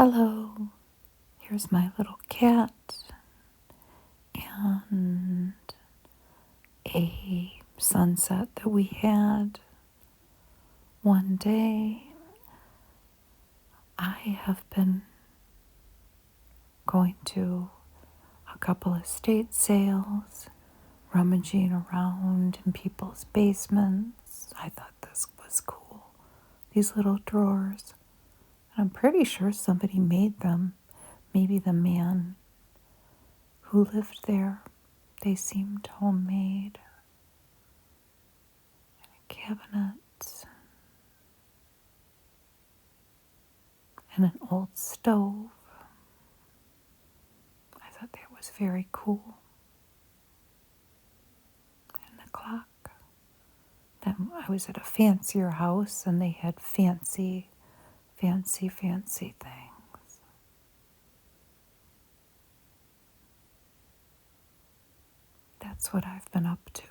Hello, here's my little cat and a sunset that we had one day. I have been going to a couple of estate sales, rummaging around in people's basements. I thought this was cool. These little drawers. I'm pretty sure somebody made them. Maybe the man who lived there. They seemed homemade. Cabinet and an old stove. I thought that was very cool. And the clock. Then I was at a fancier house and they had fancy things. That's what I've been up to.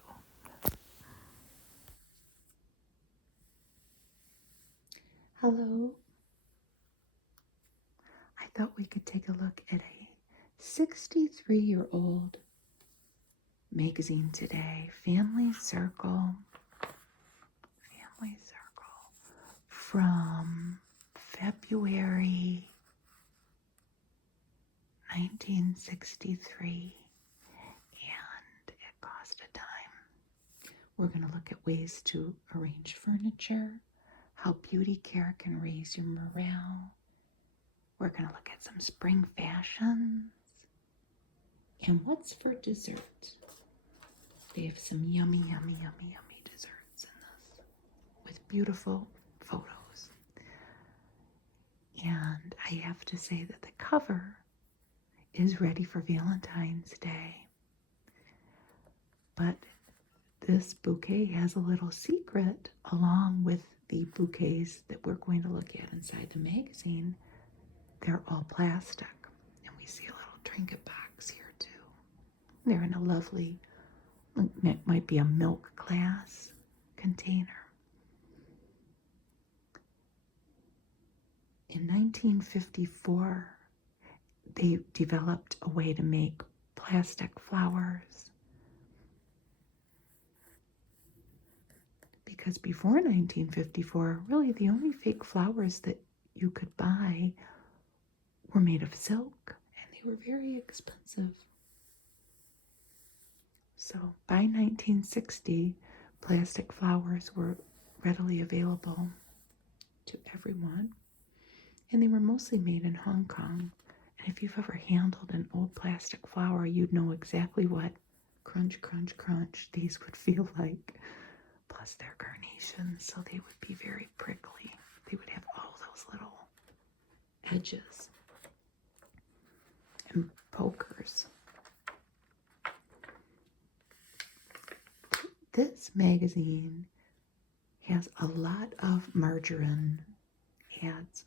Hello. I thought we could take a look at a 63-year-old magazine today. Family Circle. From February 1963. And it cost a dime. We're going to look at ways to arrange furniture, how beauty care can raise your morale. We're going to look at some spring fashions. And what's for dessert? They have some yummy desserts in this with beautiful photos. And I have to say that the cover is ready for Valentine's Day. But this bouquet has a little secret along with the bouquets that we're going to look at inside the magazine. They're all plastic. And we see a little trinket box here too. They're in a lovely, it might be a milk glass container. In 1954, they developed a way to make plastic flowers. Because before 1954, really the only fake flowers that you could buy were made of silk, and they were very expensive. So by 1960, plastic flowers were readily available to everyone, and they were mostly made in Hong Kong. And if you've ever handled an old plastic flower, you'd know exactly what crunch, crunch, crunch these would feel like. Plus they're carnations, so they would be very prickly. They would have all those little edges and pokers. This magazine has a lot of margarine ads.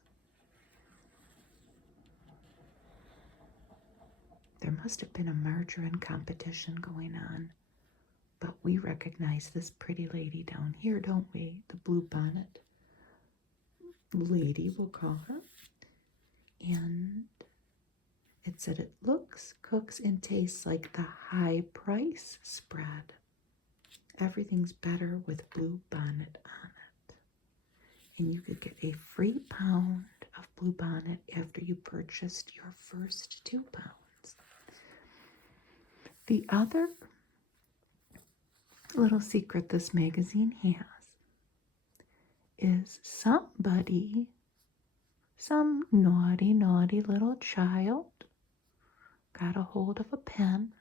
There must have been a margarine competition going on, but we recognize this pretty lady down here, don't we? The blue bonnet lady, we'll call her. And it said it looks, cooks, and tastes like the high price spread. Everything's better with Blue Bonnet on it. And you could get a free pound of Blue Bonnet after you purchased your first 2 pounds. The other little secret this magazine has is somebody, some naughty little child got a hold of a pen,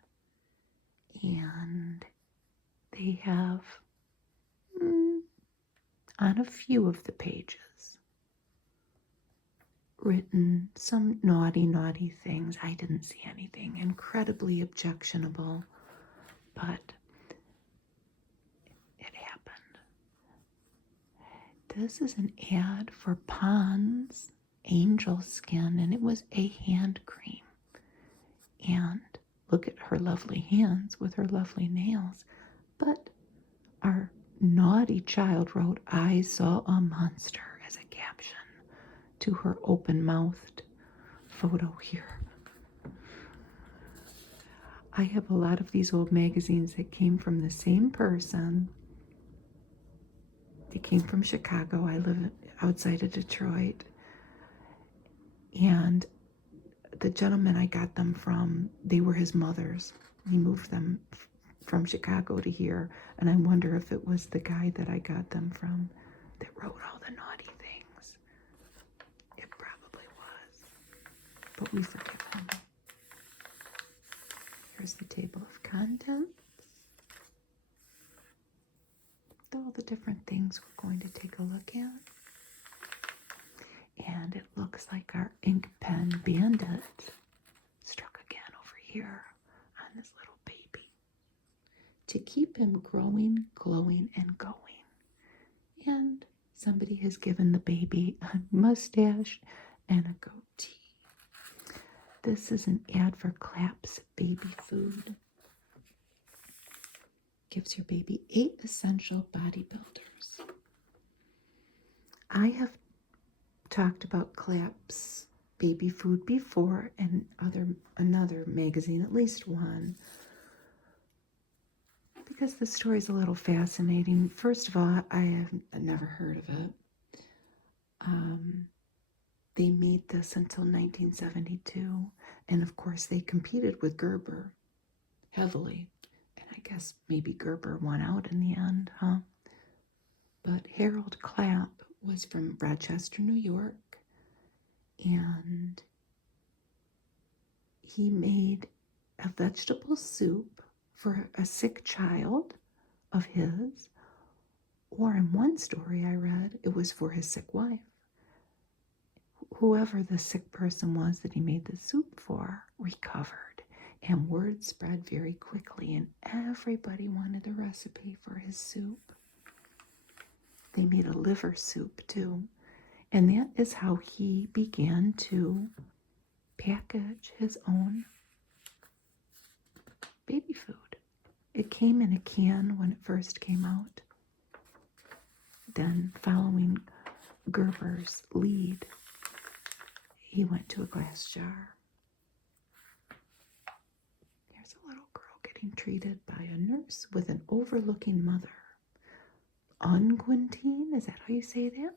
and they have on a few of the pages written some naughty things. I didn't see anything incredibly objectionable, but it happened. This is an ad for Pond's Angel Skin, and it was a hand cream. And look at her lovely hands with her lovely nails. But our naughty child wrote, "I saw a monster" as a caption to her open-mouthed photo here. I have a lot of these old magazines that came from the same person. They came from Chicago. I live outside of Detroit. And the gentleman I got them from, they were his mother's. He moved them from Chicago to here. And I wonder if it was the guy that I got them from that wrote all the naughty things. It probably was. But we forgive him. Here's the table of contents. All the different things we're going to take a look at. And it looks like our ink pen bandit struck again over here on this little baby. To keep him growing, glowing, and going. And somebody has given the baby a mustache and a goatee. This is an ad for Claps Baby Food. Gives your baby 8 essential bodybuilders. I have talked about Claps Baby Food before and another magazine, at least one, because the story is a little fascinating. First of all, I have never heard of it. They made this until 1972, and of course they competed with Gerber heavily. And I guess maybe Gerber won out in the end, huh? But Harold Clapp was from Rochester, New York, and he made a vegetable soup for a sick child of his, or in one story I read, it was for his sick wife. Whoever the sick person was that he made the soup for recovered, and word spread very quickly, and everybody wanted the recipe for his soup. They made a liver soup too, and that is how he began to package his own baby food. It came in a can when it first came out. Then, following Gerber's lead, he went to a glass jar. Here's a little girl getting treated by a nurse with an overlooking mother. Unguentine, is that how you say that?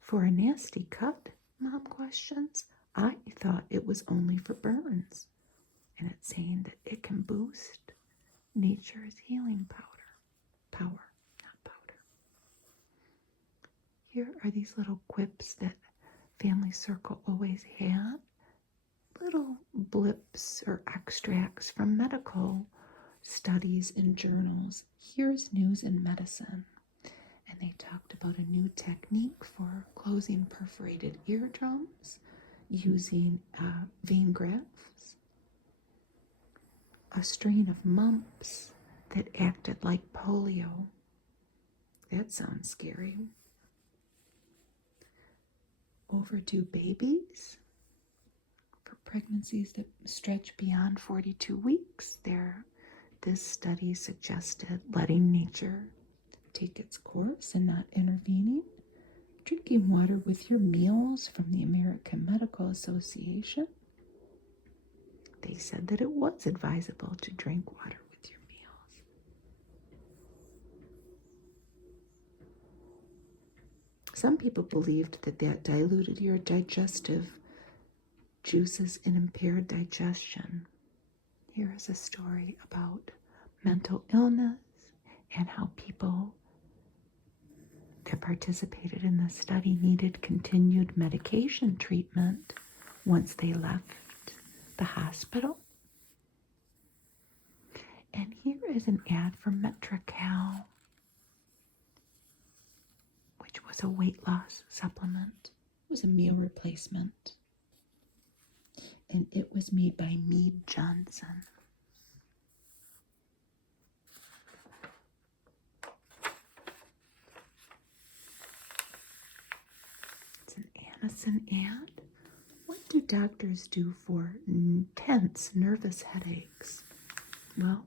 For a nasty cut, Mom questions. I thought it was only for burns. And it's saying that it can boost nature's healing power, not powder. Here are these little quips that Family Circle always had. Little blips or extracts from medical studies and journals. Here's News in Medicine. And they talked about a new technique for closing perforated eardrums using vein grafts. A strain of mumps that acted like polio. That sounds scary. Overdue babies for pregnancies that stretch beyond 42 weeks. This study suggested letting nature take its course and not intervening. Drinking water with your meals from the American Medical Association. They said that it was advisable to drink water with your meals. Some people believed that diluted your digestive juices and impaired digestion. Here is a story about mental illness and how people that participated in the study needed continued medication treatment once they left the hospital. And here is an ad for Metrical, which was a weight loss supplement. It was a meal replacement. And it was made by Mead Johnson. It's an Anacin ad. What do doctors do for intense nervous headaches? Well,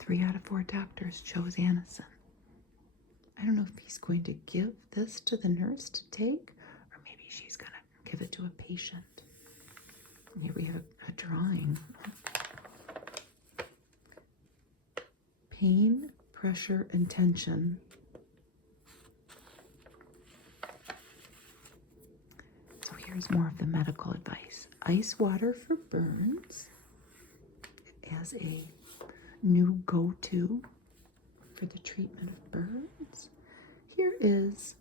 3 out of 4 doctors chose Anacin. I don't know if he's going to give this to the nurse to take, or maybe she's going to give it to a patient. we have a drawing. Pain, pressure, and tension. So here's more of the medical advice. Ice water for burns as a new go-to for the treatment of burns. Here is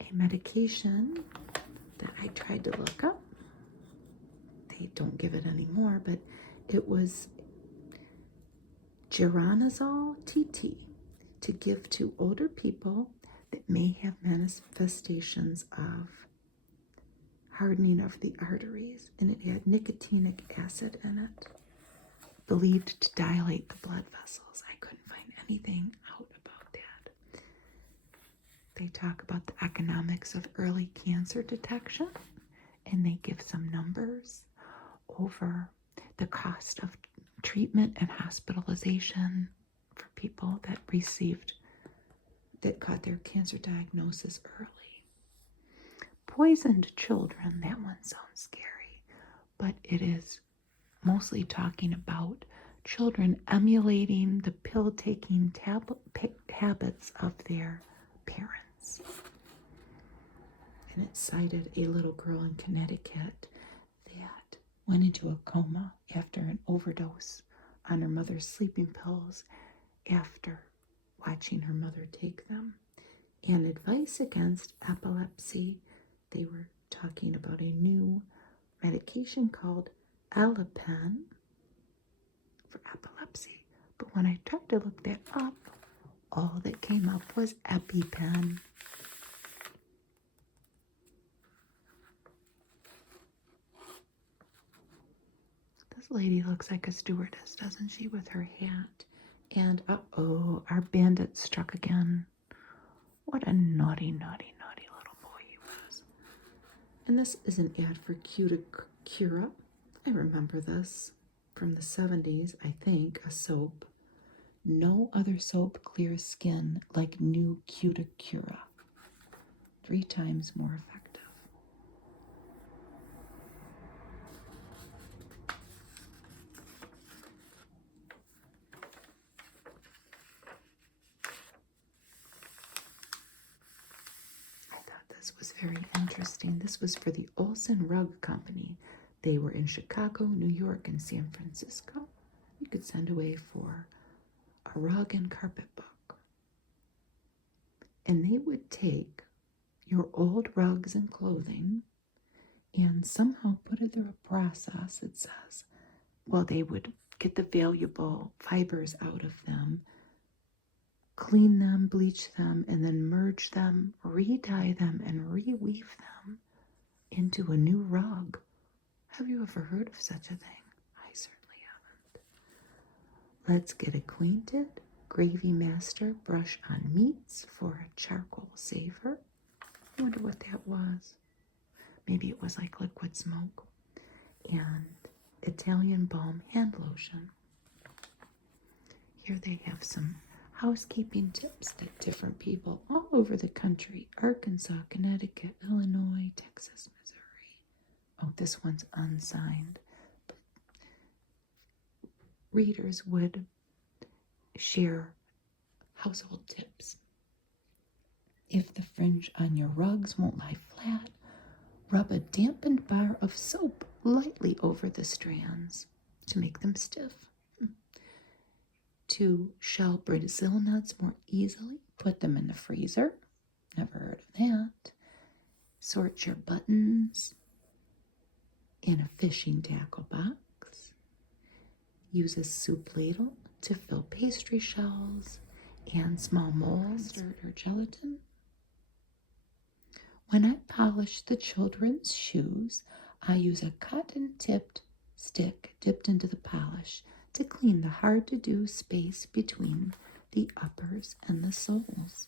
a medication that I tried to look up. They don't give it anymore, but it was Geranazole TT to give to older people that may have manifestations of hardening of the arteries, and it had nicotinic acid in it, believed to dilate the blood vessels. I couldn't find anything out about that. They talk about the economics of early cancer detection, and they give some numbers over the cost of treatment and hospitalization for people that got their cancer diagnosis early. Poisoned children, that one sounds scary, but it is mostly talking about children emulating the pill-taking habits of their parents. And it cited a little girl in Connecticut that went into a coma after an overdose on her mother's sleeping pills after watching her mother take them. And advice against epilepsy, they were talking about a new medication called Alopen for epilepsy. But when I tried to look that up, all that came up was EpiPen. This lady looks like a stewardess, doesn't she, with her hat? And uh-oh, our bandit struck again. What a naughty, naughty, naughty little boy he was. And this is an ad for Cura. I remember this from the 70s, I think, a soap. No other soap clears skin like new Cura. 3 times more effective. This was very interesting. This was for the Olson Rug Company. They were in Chicago, New York, and San Francisco. You could send away for a rug and carpet book. And they would take your old rugs and clothing and somehow put it through a process, it says. Well, they would get the valuable fibers out of them, clean them, bleach them, and then merge them, re-dye them, and reweave them into a new rug. Have you ever heard of such a thing? I certainly haven't. Let's get acquainted. Gravy Master brush on meats for a charcoal saver. I wonder what that was. Maybe it was like liquid smoke. And Italian balm hand lotion. Here they have some housekeeping tips that different people all over the country, Arkansas, Connecticut, Illinois, Texas, Missouri. Oh, this one's unsigned. But readers would share household tips. If the fringe on your rugs won't lie flat, rub a dampened bar of soap lightly over the strands to make them stiff. To shell Brazil nuts more easily, put them in the freezer. Never heard of that. Sort your buttons in a fishing tackle box. Use a soup ladle to fill pastry shells and small molds or gelatin. When I polish the children's shoes, I use a cotton-tipped stick dipped into the polish to clean the hard-to-do space between the uppers and the soles.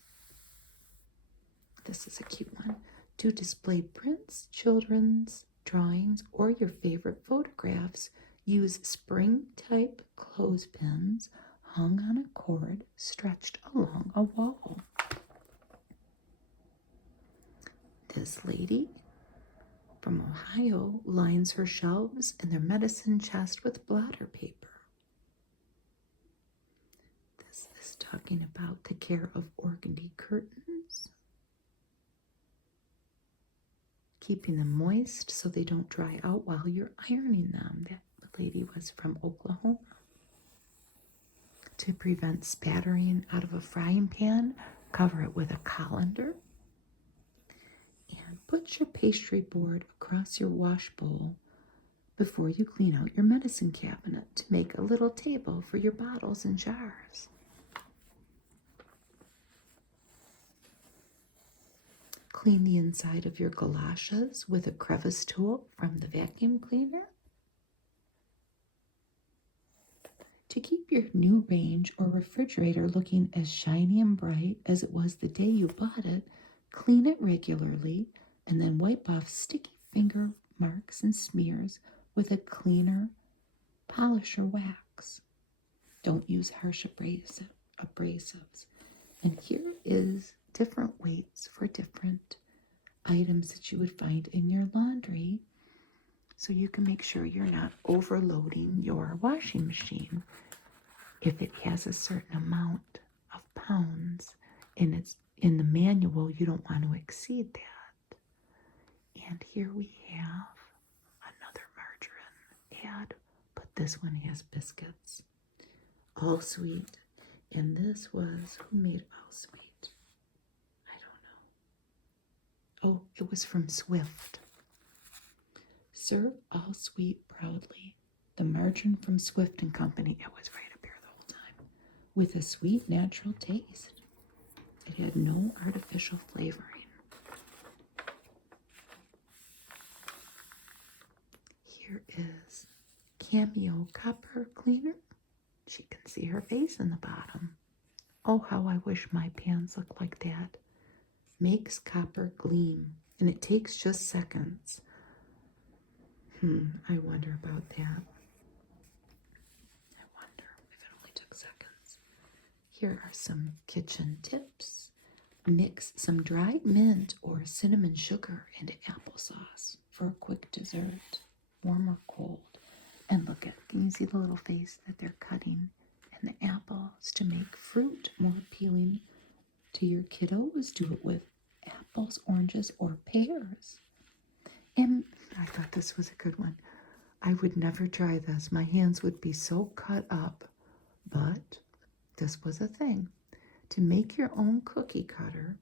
This is a cute one. To display prints, children's drawings, or your favorite photographs, use spring-type clothespins hung on a cord stretched along a wall. This lady from Ohio lines her shelves and their medicine chest with blotter paper. This is talking about the care of organdy curtains, keeping them moist so they don't dry out while you're ironing them. That lady was from Oklahoma. To prevent spattering out of a frying pan, cover it with a colander. And put your pastry board across your wash bowl before you clean out your medicine cabinet to make a little table for your bottles and jars. Clean the inside of your galoshes with a crevice tool from the vacuum cleaner. To keep your new range or refrigerator looking as shiny and bright as it was the day you bought it, clean it regularly and then wipe off sticky finger marks and smears with a cleaner, polish, or wax. Don't use harsh abrasives. And here is different weights for different items that you would find in your laundry, so you can make sure you're not overloading your washing machine. If it has a certain amount of pounds and it's in the manual, you don't want to exceed that. And here we have another margarine ad, but this one has biscuits. All Sweet. And this was, who made All Sweet? I don't know. Oh, it was from Swift. Serve All Sweet proudly. The margarine from Swift and Company. It was right up here the whole time. With a sweet, natural taste. It had no artificial flavoring. Here is Cameo Copper Cleaner. She can see her face in the bottom. Oh, how I wish my pans looked like that. Makes copper gleam, and it takes just seconds. I wonder about that. I wonder if it only took seconds. Here are some kitchen tips. Mix some dried mint or cinnamon sugar into applesauce for a quick dessert, warm or cold. And look at, can you see the little face that they're cutting? And the apples to make fruit more appealing to your kiddos. Do it with apples, oranges, or pears. And I thought this was a good one. I would never try this. My hands would be so cut up. But this was a thing. To make your own cookie cutter,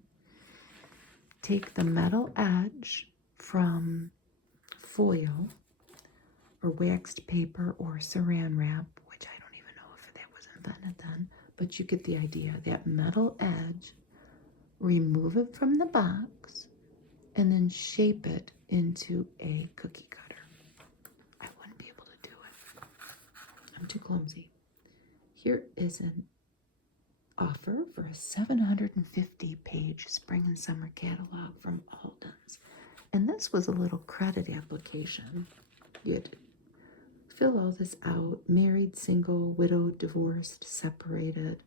take the metal edge from foil or waxed paper or saran wrap, which I don't even know if that was invented then, but you get the idea. That metal edge, remove it from the box, and then shape it into a cookie cutter. I wouldn't be able to do it. I'm too clumsy. Here is an offer for a 750-page spring and summer catalog from Alden's. And this was a little credit application. You had to fill all this out. Married, single, widowed, divorced, separated.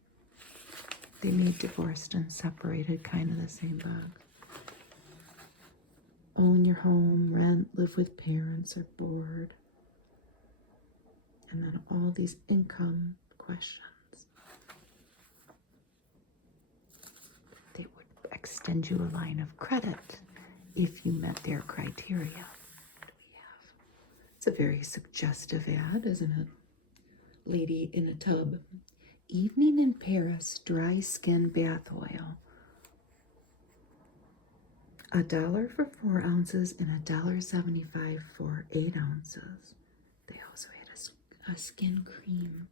They made divorced and separated kind of the same box. Own your home, rent, live with parents, or bored. And then all these income questions. They would extend you a line of credit if you met their criteria. It's a very suggestive ad, isn't it? Lady in a tub. Evening in Paris dry skin bath oil. $1 for 4 ounces and $1.75 for 8 ounces. They also had a skin cream.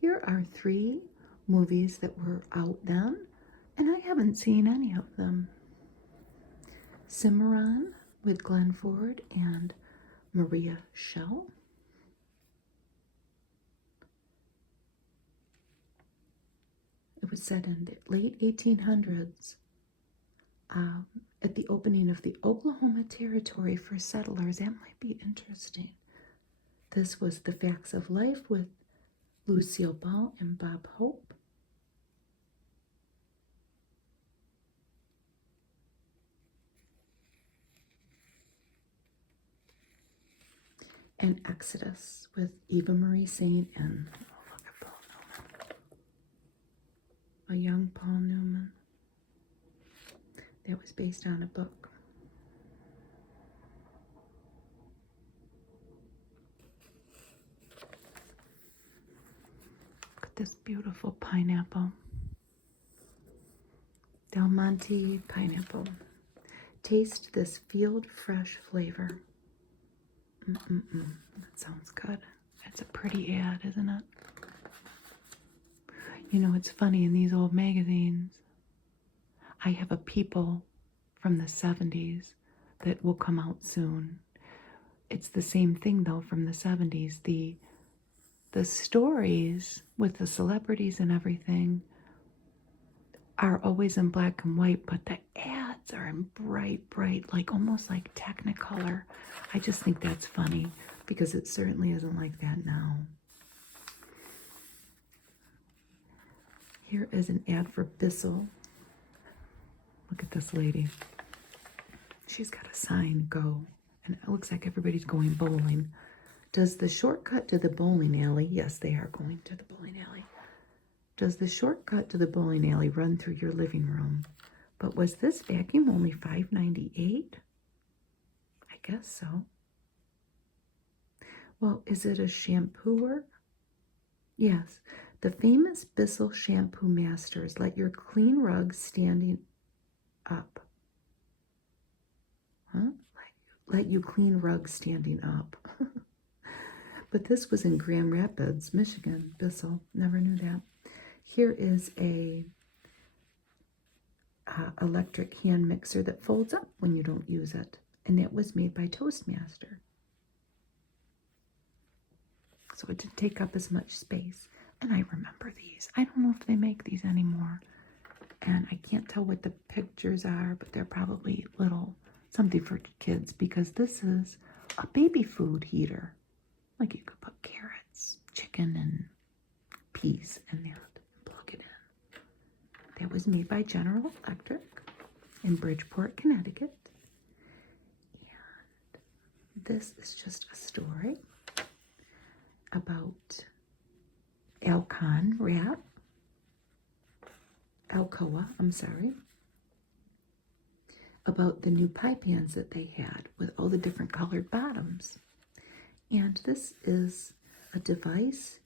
Here are 3 movies that were out then, and I haven't seen any of them. Cimarron with Glenn Ford and Maria Schell. It was set in the late 1800s at the opening of the Oklahoma Territory for settlers. That might be interesting. This was The Facts of Life with Lucille Ball and Bob Hope. and Exodus with Eva Marie Saint and look at Paul Newman. A young Paul Newman. That was based on a book. Look at this beautiful pineapple. Del Monte pineapple. Taste this field fresh flavor. That sounds good. It's a pretty ad, isn't it? You know, it's funny, in these old magazines, I have a People from the 70s that will come out soon. It's the same thing, though, from the 70s. The stories with the celebrities and everything are always in black and white, but the ads are in bright, like almost like Technicolor. I just think that's funny because it certainly isn't like that now. Here is an ad for Bissell. Look at this lady. She's got a sign, go. And it looks like everybody's going bowling. Does the shortcut to the bowling alley? Yes, they are going to the bowling alley. Does the shortcut to the bowling alley run through your living room? But was this vacuum only $5.98? I guess so. Well, is it a shampooer? Yes. The famous Bissell shampoo masters let your clean rugs standing up. Huh? Let you clean rugs standing up. But this was in Grand Rapids, Michigan. Bissell. Never knew that. Here is a electric hand mixer that folds up when you don't use it. And that was made by Toastmaster. So it didn't take up as much space. And I remember these. I don't know if they make these anymore. And I can't tell what the pictures are, but they're probably little, something for kids, because this is a baby food heater. Like you could put carrots, chicken, and peas in that and plug it in. That was made by General Electric in Bridgeport, Connecticut. And this is just a story about Alcoa, about the new pie pans that they had with all the different colored bottoms. And this is a device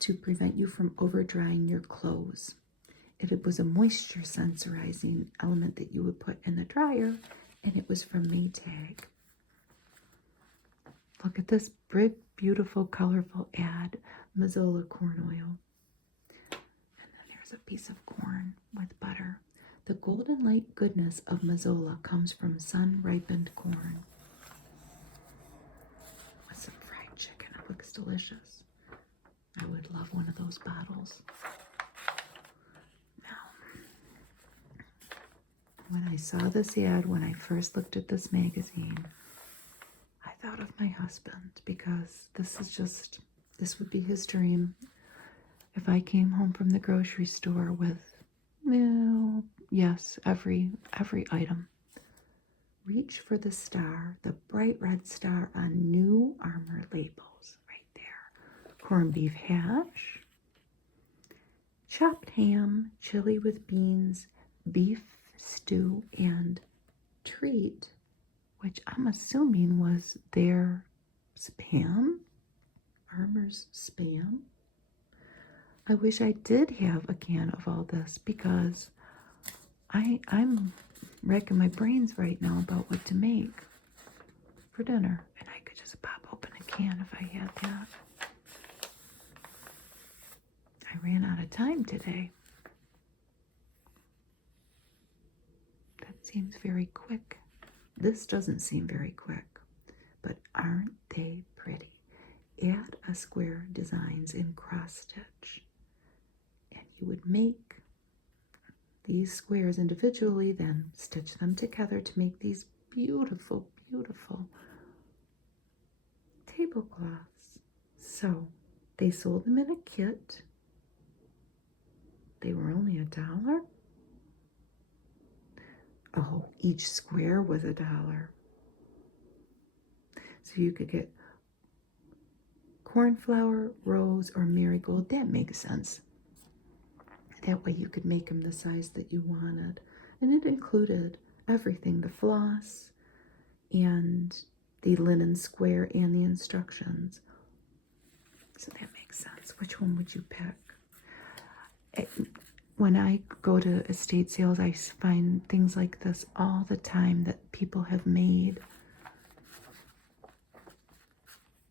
to prevent you from over drying your clothes. It was a moisture sensorizing element that you would put in the dryer, and it was from Maytag. Look at this big, beautiful, colorful ad, Mazola corn oil. And then there's a piece of corn with butter. The golden light goodness of Mazola comes from sun-ripened corn. With some fried chicken. It looks delicious. I would love one of those bottles. Now, when I saw this ad, when I first looked at this magazine, I thought of my husband, because this would be his dream. If I came home from the grocery store with, well, yes, every item. Reach for the star, the bright red star on new Armour labels, right there. Corned beef hash, chopped ham, chili with beans, beef stew, and treat, which I'm assuming was their Spam, Armour's Spam. I wish I did have a can of all this, because I'm racking my brains right now about what to make for dinner. And I could just pop open a can if I had that. I ran out of time today. That seems very quick. This doesn't seem very quick, but aren't they pretty? Add a square designs in cross stitch, and you would make these squares individually, then stitch them together to make these beautiful, beautiful tablecloths. So they sold them in a kit. They were only $1. Oh, each square was $1. So you could get cornflower, rose, or marigold. That makes sense. That way you could make them the size that you wanted. And it included everything, the floss and the linen square and the instructions. So that makes sense. Which one would you pick? When I go to estate sales, I find things like this all the time that people have made.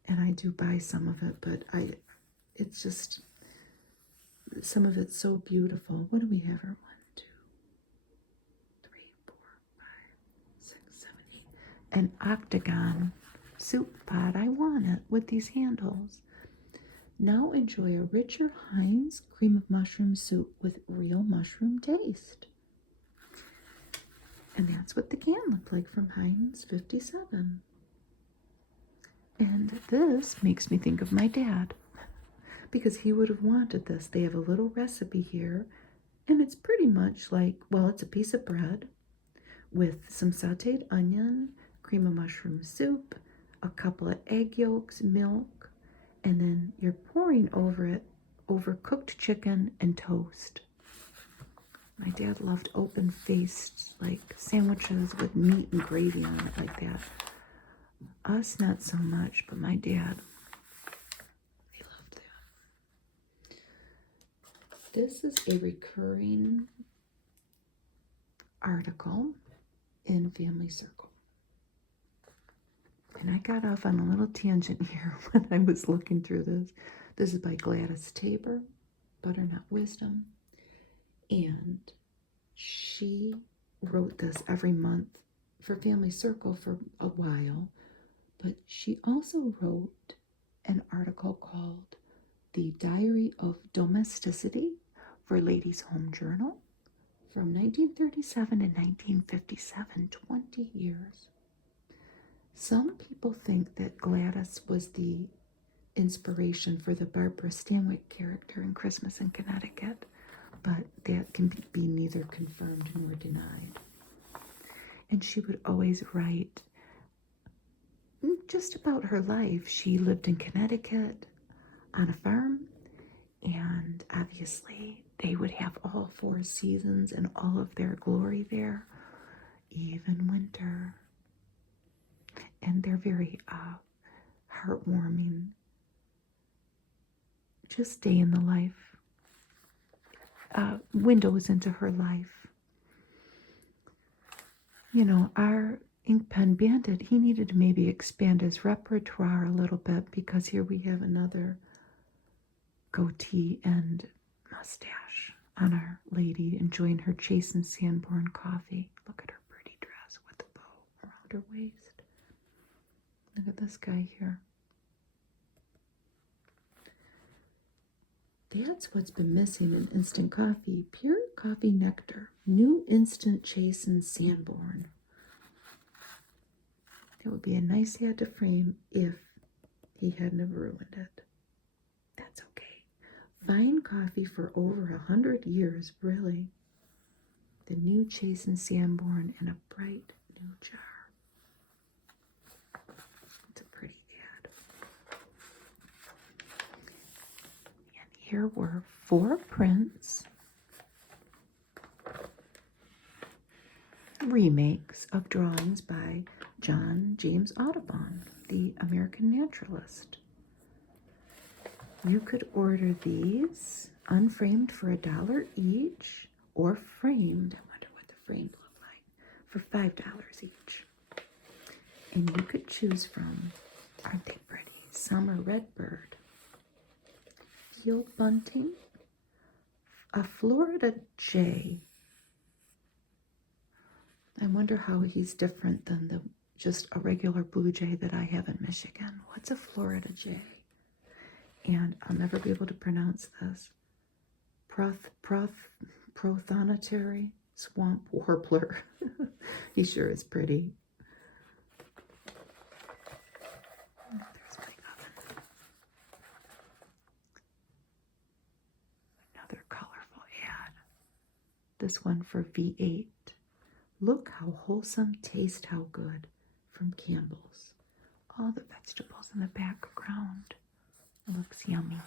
And I do buy some of it, but it's just, some of it's so beautiful. What do we have here? 1, 2, 3, 4, 5, 6, 7, 8. An octagon soup pot. I want it with these handles. Now enjoy a richer Heinz cream of mushroom soup with real mushroom taste. And that's what the can looked like from Heinz 57. And this makes me think of my dad, because he would have wanted this. They have a little recipe here, and it's pretty much like, well, it's a piece of bread with some sauteed onion, cream of mushroom soup, a couple of egg yolks, milk, and then you're pouring over it overcooked chicken and toast. My dad loved open-faced, like, sandwiches with meat and gravy on it like that. Us, not so much, but my dad, he loved that. This is a recurring article in Family Circle. And I got off on a little tangent here when I was looking through this. This is by Gladys Tabor, Butternut Wisdom. And she wrote this every month for Family Circle for a while. But she also wrote an article called The Diary of Domesticity for Ladies' Home Journal from 1937 to 1957, 20 years. Some people think that Gladys was the inspiration for the Barbara Stanwyck character in Christmas in Connecticut, but that can be neither confirmed nor denied. And she would always write just about her life. She lived in Connecticut on a farm, and obviously they would have all 4 seasons and all of their glory there, even winter. And they're very heartwarming. Just day in the life, windows into her life. You know, our Ink Pen Bandit, he needed to maybe expand his repertoire a little bit, because here we have another goatee and mustache on our lady enjoying her Chastened Sanborn coffee. Look at her pretty dress with the bow around her waist. Look at this guy here. That's what's been missing in instant coffee. Pure coffee nectar. New instant Chastened Sanborn. That would be a nice ad to frame if he hadn't have ruined it. That's okay. Fine coffee for over 100 years, really. The new Chastened Sanborn in a bright new jar. It's a pretty ad. And here were 4 prints, remakes of drawings by John James Audubon, the American naturalist. You could order these unframed for $1 each, or framed, I wonder what the framed look like, for $5 each. And you could choose from, aren't they pretty? Summer Redbird, Field Bunting, a Florida Jay. I wonder how he's different than just a regular blue jay that I have in Michigan. What's a Florida jay? And I'll never be able to pronounce this. Prothonotary swamp warbler. He sure is pretty. There's my oven. Another colorful ad. This one for V8. Look how wholesome, taste how good, from Campbell's. All the vegetables in the background. It looks yummy.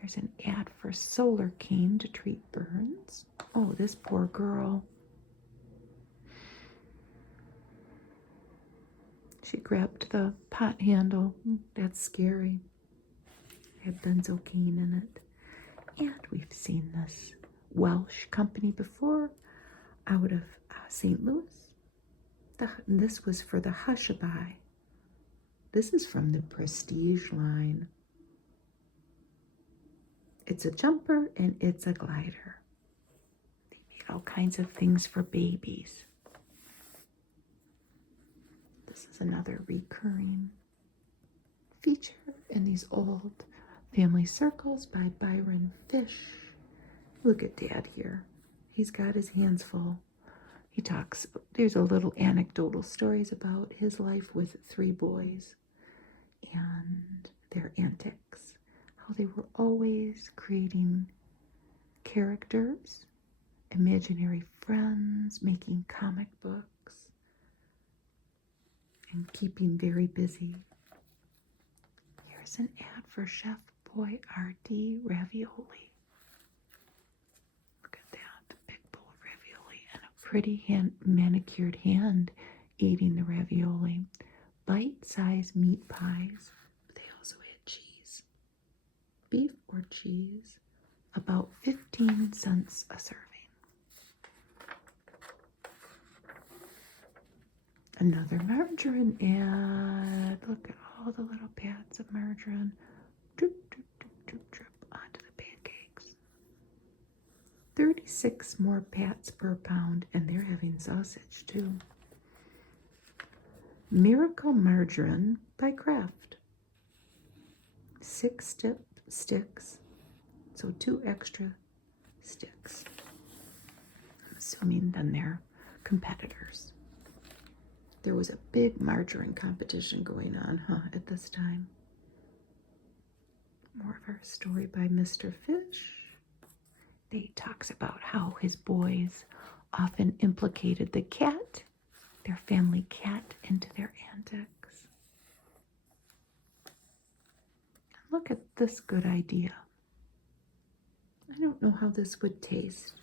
Here's an ad for Solar Cane to treat burns. Oh, this poor girl. She grabbed the pot handle. That's scary. It had benzocaine in it. And we've seen this Welsh company before out of St. Louis. This was for the Hushabye. This is from the Prestige line. It's a jumper and it's a glider. They made all kinds of things for babies. This is another recurring feature in these old family circles by Byron Fish. Look at Dad here. He's got his hands full. He talks, there's a little anecdotal stories about his life with 3 boys and their antics. How they were always creating characters, imaginary friends, making comic books, and keeping very busy. Here's an ad for Chef Boyardee ravioli. Look at that, big bowl of ravioli and a pretty manicured hand eating the ravioli. Bite-sized meat pies. They also had cheese. Beef or cheese, about 15 cents a serving. Another margarine ad. Look at all the little pads of margarine. Drip, drip, drip, drip, drip onto the pancakes. 36 more pats per pound, and they're having sausage too. Miracle Margarine by Kraft. 6 sticks, so 2 extra sticks. I'm assuming then they're competitors. There was a big margarine competition going on, at this time. More of our story by Mr. Fish. He talks about how his boys often implicated the cat, their family cat, into their antics. Look at this good idea. I don't know how this would taste.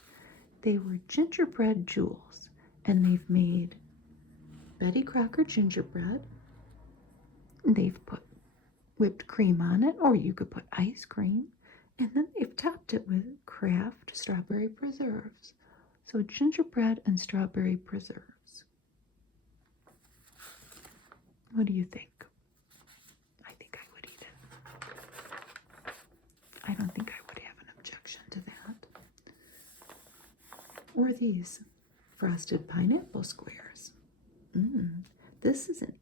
They were gingerbread jewels, and they've made Betty Crocker gingerbread. They've put whipped cream on it, or you could put ice cream, and then they've topped it with Kraft strawberry preserves. So gingerbread and strawberry preserves. What do you think? I think I would eat it. I don't think I would have an objection to that. Or these frosted pineapple squares. This is an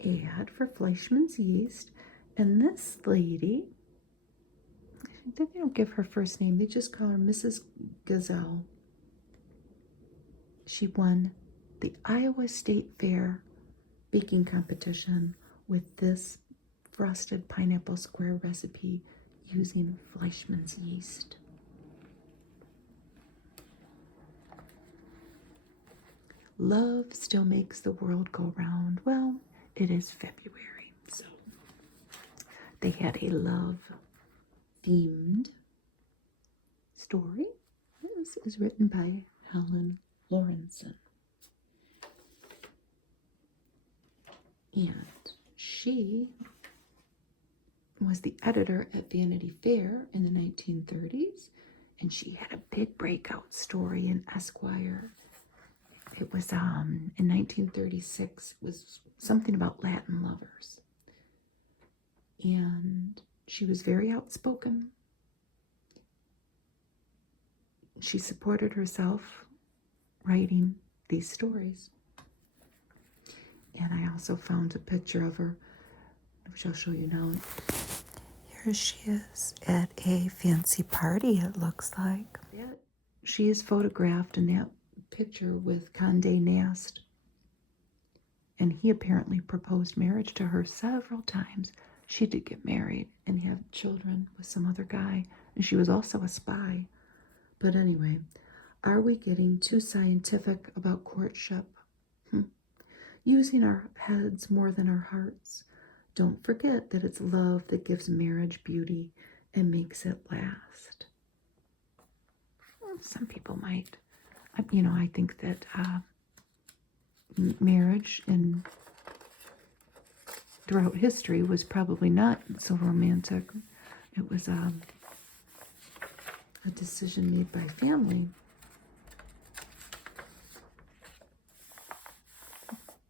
ad for Fleischmann's yeast, and this lady, they don't give her first name, they just call her Mrs. Gazelle. She won the Iowa State Fair baking competition with this frosted pineapple square recipe using Fleischmann's yeast. Love still makes the world go round. Well, it is February, so they had a love-themed story. This is written by Helen Lawrenson. And she was the editor at Vanity Fair in the 1930s, and she had a big breakout story in Esquire. It was in 1936. It was something about Latin lovers. And she was very outspoken. She supported herself writing these stories. And I also found a picture of her, which I'll show you now. Here she is at a fancy party, it looks like. She is photographed in that picture with Condé Nast, and he apparently proposed marriage to her several times. She did get married and have children with some other guy, and she was also a spy. But anyway, are we getting too scientific about courtship? using our heads more than our hearts. Don't forget that it's love that gives marriage beauty and makes it last. Some people might, I think that marriage and throughout history was probably not so romantic. It was a decision made by family.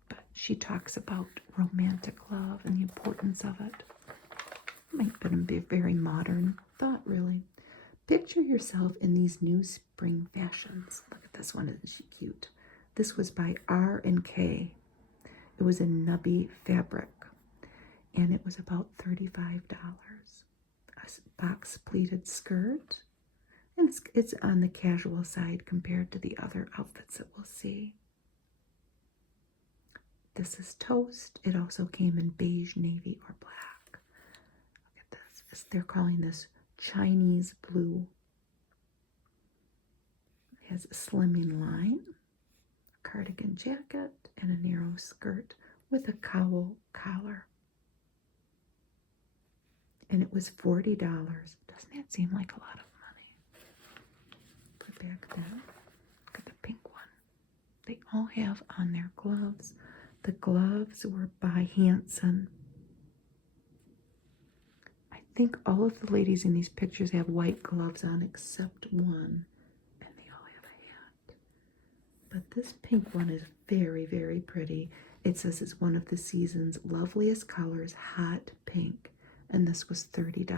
But she talks about romantic love and the importance of it. Might be a very modern thought, really. Picture yourself in these new spring fashions. Look at this one, isn't she cute? This was by R&K. It was in nubby fabric, and it was about $35. A box pleated skirt, and it's on the casual side compared to the other outfits that we'll see. This is toast. It also came in beige, navy, or black. Look at this. They're calling this Chinese blue. It has a slimming line, a cardigan jacket, and a narrow skirt with a cowl collar. And it was $40. Doesn't that seem like a lot of money? Put back there. Look at the pink one. They all have on their gloves. The gloves were by Hanson. I think all of the ladies in these pictures have white gloves on except one, and they all have a hat. But this pink one is very, very pretty. It says it's one of the season's loveliest colors, hot pink, and this was $30.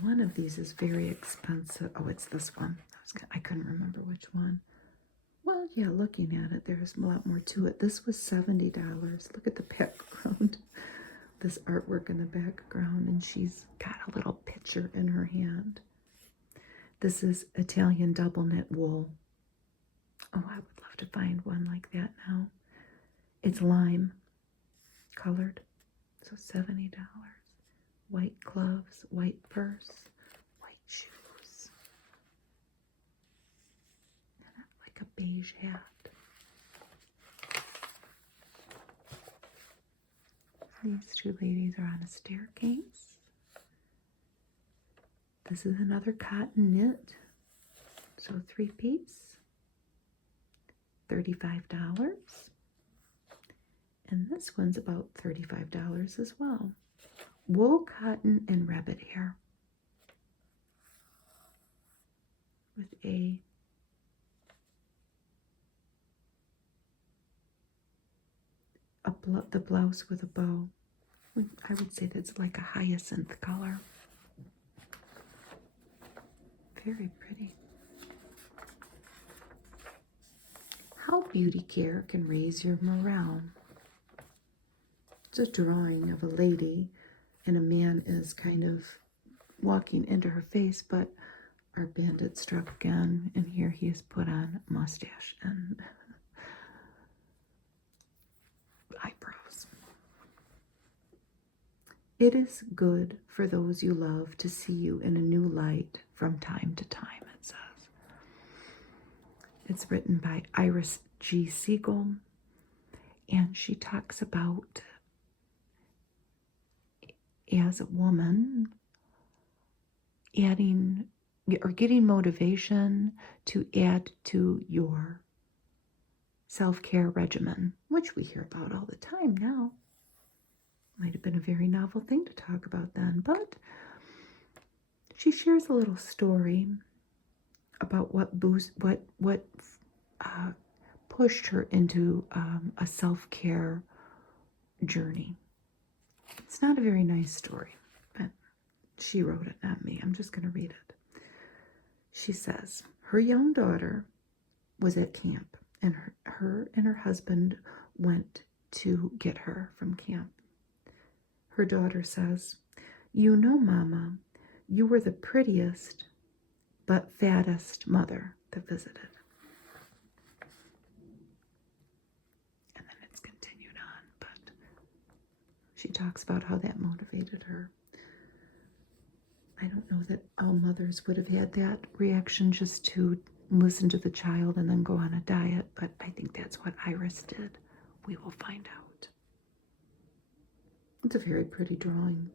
One of these is very expensive. Oh, it's this one. I couldn't remember which one. Well, yeah, looking at it, there's a lot more to it. This was $70. Look at the background. This artwork in the background, and she's got a little pitcher in her hand. This is Italian double knit wool. Oh, I would love to find one like that now. It's lime colored, so $70. White gloves, white purse, white shoes, and like a beige hat. These two ladies are on a staircase. This is another cotton knit, so 3-piece, $35. And this one's about $35 as well. Wool, cotton, and rabbit hair with the blouse with a bow. I would say that's like a hyacinth color. Very pretty. How beauty care can raise your morale. It's a drawing of a lady, and a man is kind of walking into her face, but our bandit struck again, and here he has put on a mustache and eyebrows. It is good for those you love to see you in a new light from time to time, it says. It's written by Iris G. Siegel, and she talks about, as a woman, adding or getting motivation to add to your self-care regimen, which we hear about all the time now. Might have been a very novel thing to talk about then, but she shares a little story about what pushed her into a self-care journey. It's not a very nice story, but she wrote it, not me. I'm just going to read it. She says, her young daughter was at camp, and her and her husband went to get her from camp. Her daughter says, "You know, Mama, you were the prettiest but fattest mother that visited." And then it's continued on, but she talks about how that motivated her. I don't know that all mothers would have had that reaction just to listen to the child and then go on a diet, but I think that's what Iris did. We will find out. It's a very pretty drawing.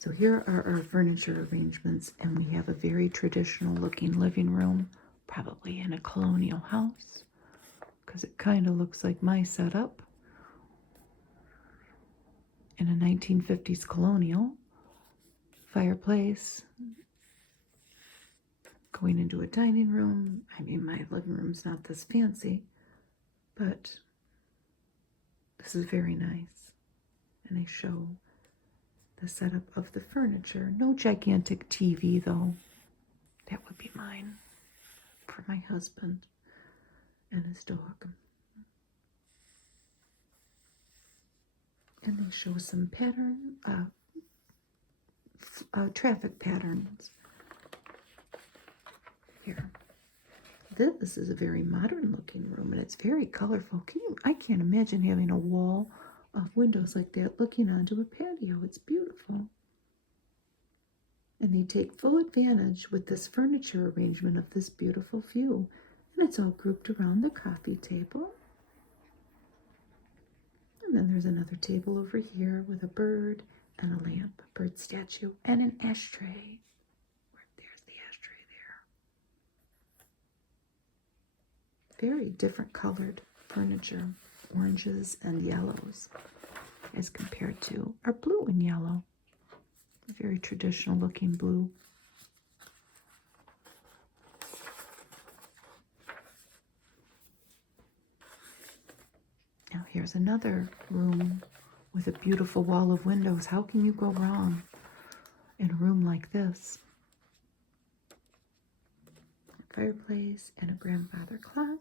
So here are our furniture arrangements, and we have a very traditional looking living room, probably in a colonial house, because it kind of looks like my setup in a 1950s colonial. Fireplace, going into a dining room. I mean, my living room's not this fancy, but this is very nice. And I show the setup of the furniture. No gigantic TV, though. That would be mine for my husband and his dog. And they show some traffic patterns here. This is a very modern looking room, and it's very colorful. I can't imagine having a wall of windows like that looking onto a patio. It's beautiful. And they take full advantage with this furniture arrangement of this beautiful view. And it's all grouped around the coffee table. And then there's another table over here with a bird and a lamp, a bird statue, and an ashtray. There's the ashtray there. Very different colored furniture, oranges and yellows, as compared to our blue and yellow. A very traditional looking blue. Now here's another room with a beautiful wall of windows. How can you go wrong in a room like this? A fireplace and a grandfather clock.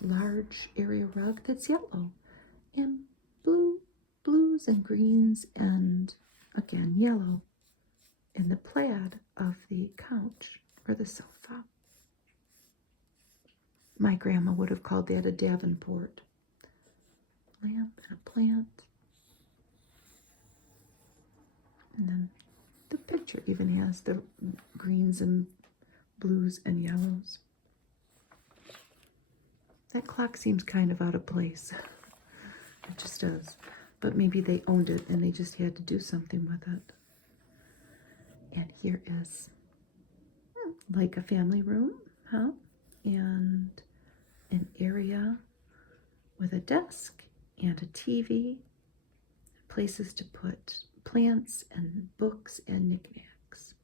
Large area rug that's yellow and blues and greens and again yellow in the plaid of the couch or the sofa. My grandma would have called that a Davenport. Lamp and a plant. And then the picture even has the greens and blues and yellows. That clock seems kind of out of place. It just does. But maybe they owned it and they just had to do something with it. And here is like a family room, huh? And an area with a desk and a TV, places to put plants and books and knickknacks.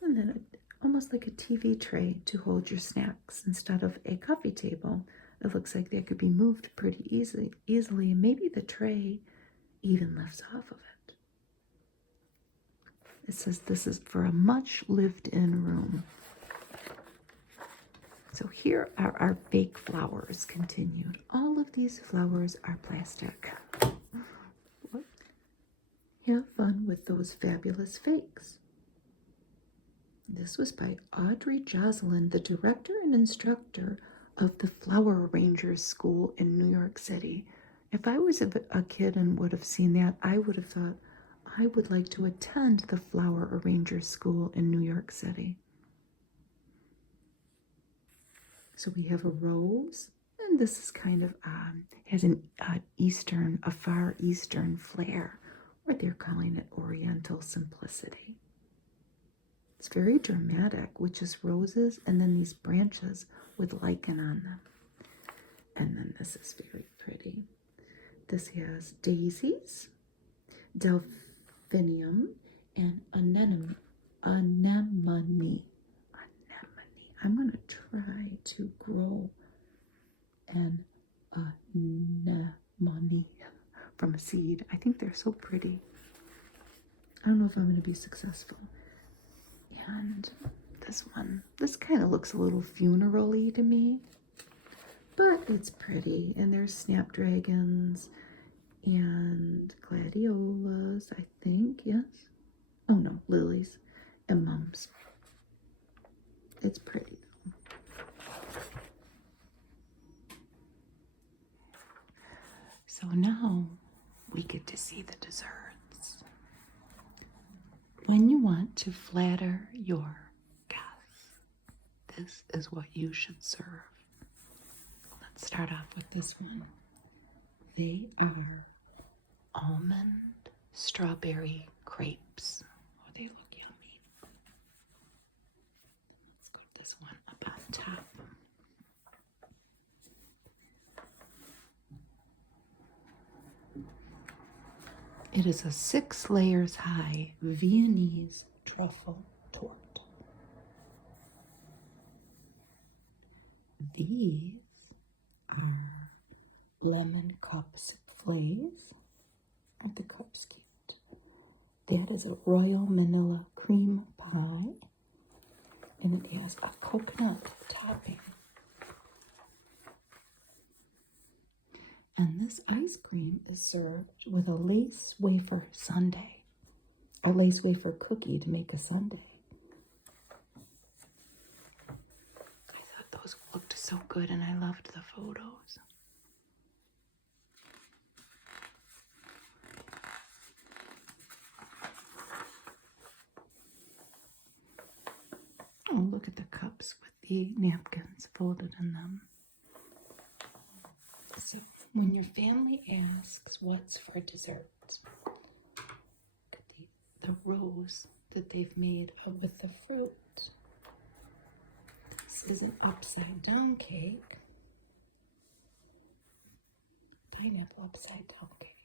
And then almost like a TV tray to hold your snacks instead of a coffee table. It looks like that could be moved pretty easily, and maybe the tray even lifts off of it. It says this is for a much lived in room. So here are our fake flowers continued. All of these flowers are plastic. Have fun with those fabulous fakes. This was by Audrey Jocelyn, the director and instructor of the Flower Arrangers School in New York City. If I was a kid and would have seen that, I would have thought, I would like to attend the Flower Arrangers School in New York City. So we have a rose, and this is kind of, has a Far Eastern flair, or they're calling it Oriental simplicity. It's very dramatic, which is roses and then these branches with lichen on them. And then this is very pretty. This has daisies, delphinium, and anemone. I'm going to try to grow an anemone from a seed. I think they're so pretty. I don't know if I'm going to be successful. And this kind of looks a little funeral-y to me, but it's pretty. And there's snapdragons and gladiolas, I think, yes? Oh no, lilies and mums. It's pretty though. So now we get to see the desserts. When you want to flatter your guests, this is what you should serve. Let's start off with this one. They are almond strawberry crepes. Oh, they look yummy. Let's go to this one up on top. It is a 6 layers high Viennese truffle torte. These are lemon cup souffles. Aren't the cups cute? That is a royal Manila cream pie, and it has a coconut topping. And this ice cream is served with a lace wafer sundae, a lace wafer cookie to make a sundae. I thought those looked so good, and I loved the photos. Oh, look at the cups with the napkins folded in them. So when your family asks what's for dessert, look at the rows that they've made with the fruit. This is an upside down cake. Pineapple upside down cake.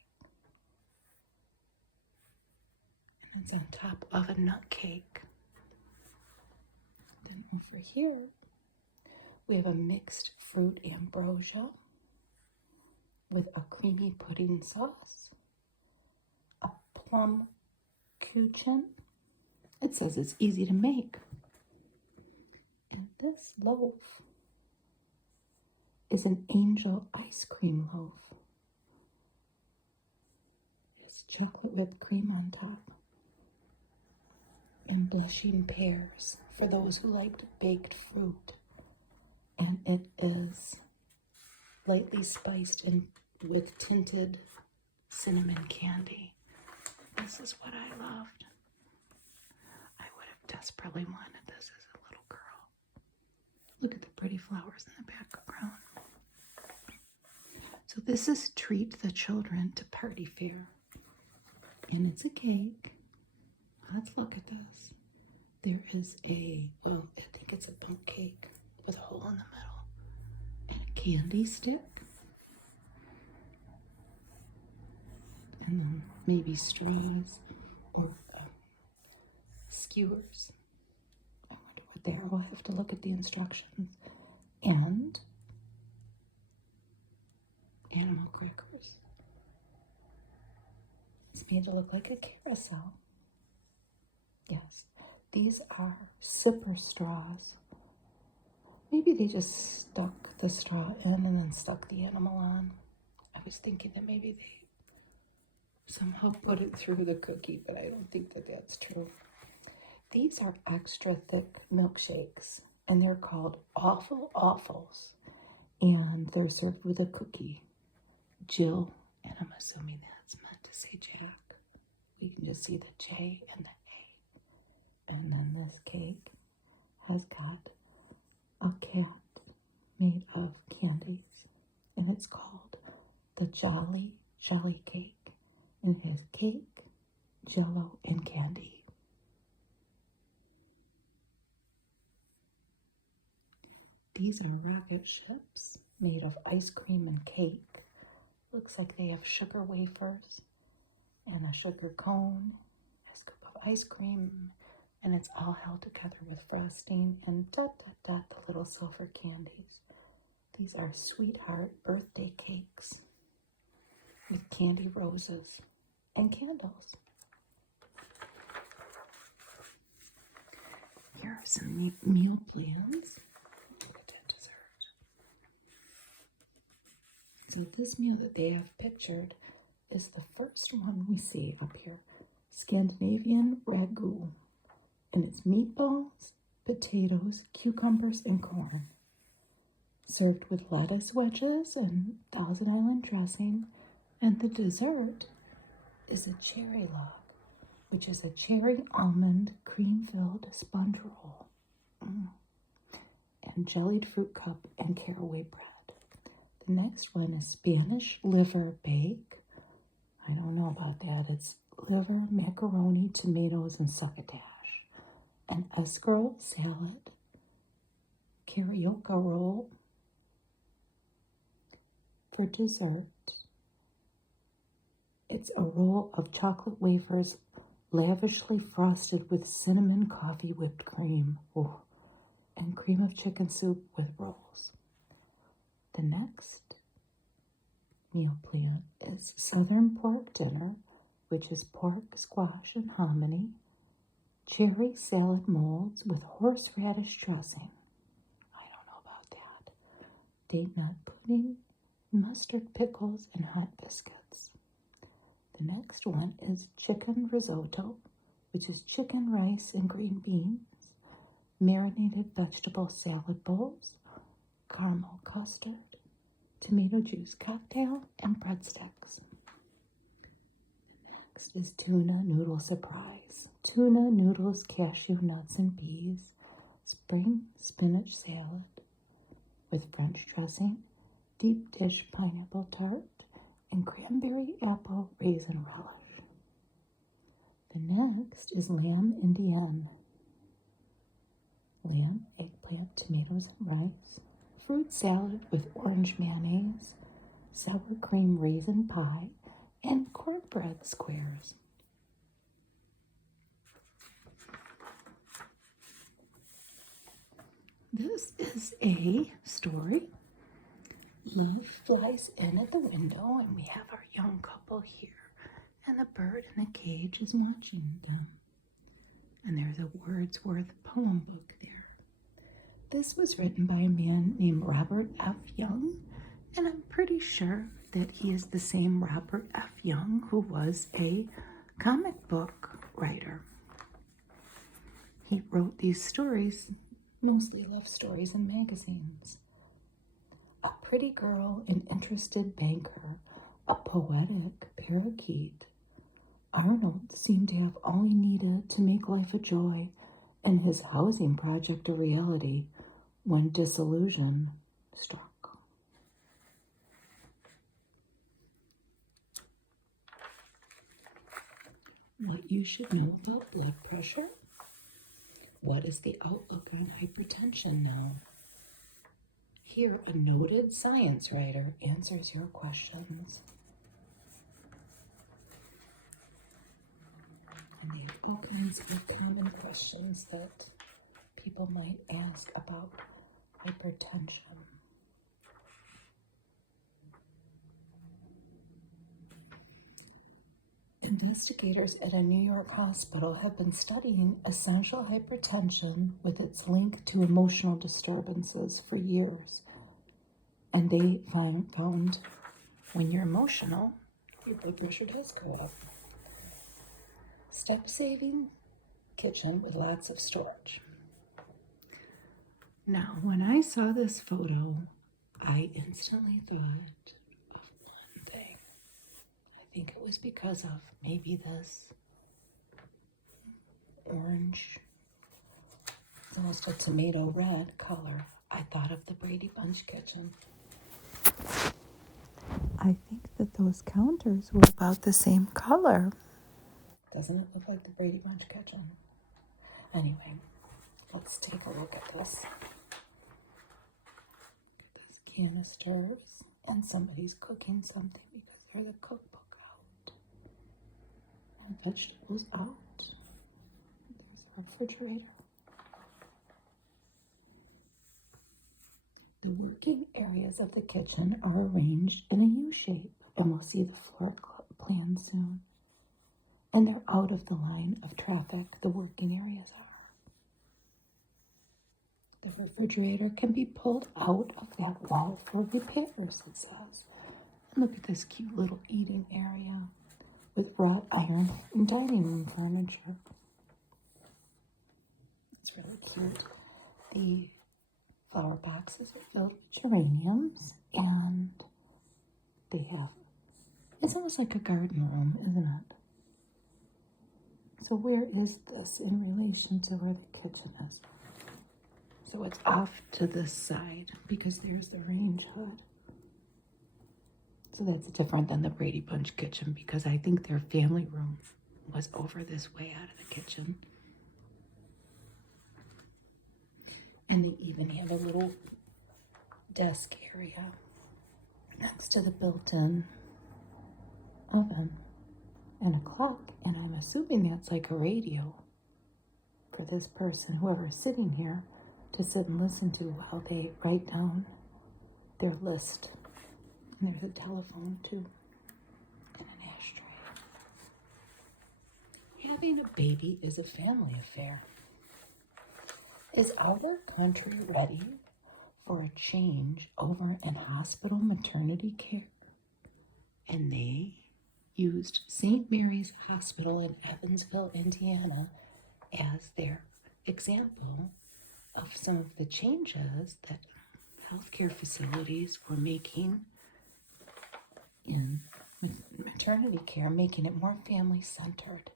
And it's on top of a nut cake. Then over here, we have a mixed fruit ambrosia with a creamy pudding sauce, a plum kuchen. It says it's easy to make. And this loaf is an angel ice cream loaf. It's chocolate whipped cream on top. And blushing pears for those who liked baked fruit. And it is lightly spiced and with tinted cinnamon candy. This is what I loved. I would have desperately wanted this as a little girl. Look at the pretty flowers in the background. So this is Treat the Children to Party Fair. And it's a cake. Let's look at this. There is I think it's a bundt cake with a hole in the middle. And a candy stick. And then maybe straws or skewers. I wonder what they are. We'll have to look at the instructions. And animal crackers. It's made to look like a carousel. Yes, these are sipper straws. Maybe they just stuck the straw in and then stuck the animal on. I was thinking that maybe they somehow put it through the cookie, but I don't think that that's true. These are extra thick milkshakes, and they're called Awful Awfuls, and they're served with a cookie. Jill, and I'm assuming that's meant to say Jack. We can just see the J and the A. And then this cake has got a cat made of candies, and it's called the Jolly Jelly Cake. And it has cake, jello, and candy. These are rocket ships made of ice cream and cake. Looks like they have sugar wafers and a sugar cone, a scoop of ice cream, and it's all held together with frosting and the little silver candies. These are sweetheart birthday cakes with candy roses and candles. Here are some neat meal plans. Look at that dessert. So this meal that they have pictured is the first one we see up here. Scandinavian ragu. And it's meatballs, potatoes, cucumbers, and corn. Served with lettuce wedges and Thousand Island dressing, And the dessert is a cherry log, which is a cherry almond cream-filled sponge roll. And jellied fruit cup and caraway bread. The next one is Spanish liver bake. I don't know about that. It's liver, macaroni, tomatoes, and succotash. An escargot salad, carioca roll. For dessert, it's a roll of chocolate wafers lavishly frosted with cinnamon coffee whipped cream. Ooh. And cream of chicken soup with rolls. The next meal plan is Southern pork dinner, which is pork, squash, and hominy, cherry salad molds with horseradish dressing. I don't know about that. Date nut pudding, mustard pickles, and hot biscuits. The next one is chicken risotto, which is chicken, rice, and green beans, marinated vegetable salad bowls, caramel custard, tomato juice cocktail, and breadsticks. Next is tuna noodle surprise. Tuna noodles, cashew nuts, and peas, spring spinach salad with French dressing, deep dish pineapple tart, and cranberry apple raisin relish. The next is lamb indienne. Lamb, eggplant, tomatoes, and rice, fruit salad with orange mayonnaise, sour cream raisin pie, and cornbread squares. This is a story. Love flies in at the window, and we have our young couple here, and the bird in the cage is watching them. And there's a Wordsworth poem book there. This was written by a man named Robert F. Young, and I'm pretty sure that he is the same Robert F. Young who was a comic book writer. He wrote these stories, mostly love stories in magazines. A pretty girl, an interested banker, a poetic parakeet. Arnold seemed to have all he needed to make life a joy and his housing project a reality when disillusion struck. What you should know about blood pressure. What is the outlook on hypertension now? Here, a noted science writer answers your questions. And they have all kinds of common questions that people might ask about hypertension. Investigators at a New York hospital have been studying essential hypertension with its link to emotional disturbances for years. And they found when you're emotional, your blood pressure does go up. Step-saving kitchen with lots of storage. Now, when I saw this photo, I instantly thought of one thing. I think it was because of maybe this orange, it's almost a tomato red color. I thought of the Brady Bunch kitchen. I think that those counters were about the same color. Doesn't it look like the Brady Bunch kitchen? Anyway, let's take a look at this. These canisters, and somebody's cooking something because there's a cookbook out. And vegetables out. There's a refrigerator. The working areas of the kitchen are arranged in a U shape, and we'll see the floor plan soon. And they're out of the line of traffic, the working areas are. The refrigerator can be pulled out of that wall for repairs, it says. And look at this cute little eating area with wrought iron and dining room furniture. It's really cute. The flower boxes are filled with geraniums, and they have It's almost like a garden room, isn't it? So where is this in relation to where the kitchen is? So it's off to this side because there's the range hood. So that's different than the Brady Bunch kitchen because I think their family room was over this way out of the kitchen. And they even have a little desk area next to the built-in oven and a clock. And I'm assuming that's like a radio for this person, whoever's sitting here, to sit and listen to while they write down their list. And there's a telephone too, and an ashtray. Having a baby is a family affair. Is our country ready for a change over in hospital maternity care? And they used St. Mary's Hospital in Evansville, Indiana, as their example of some of the changes that healthcare facilities were making in maternity care, making it more family-centered,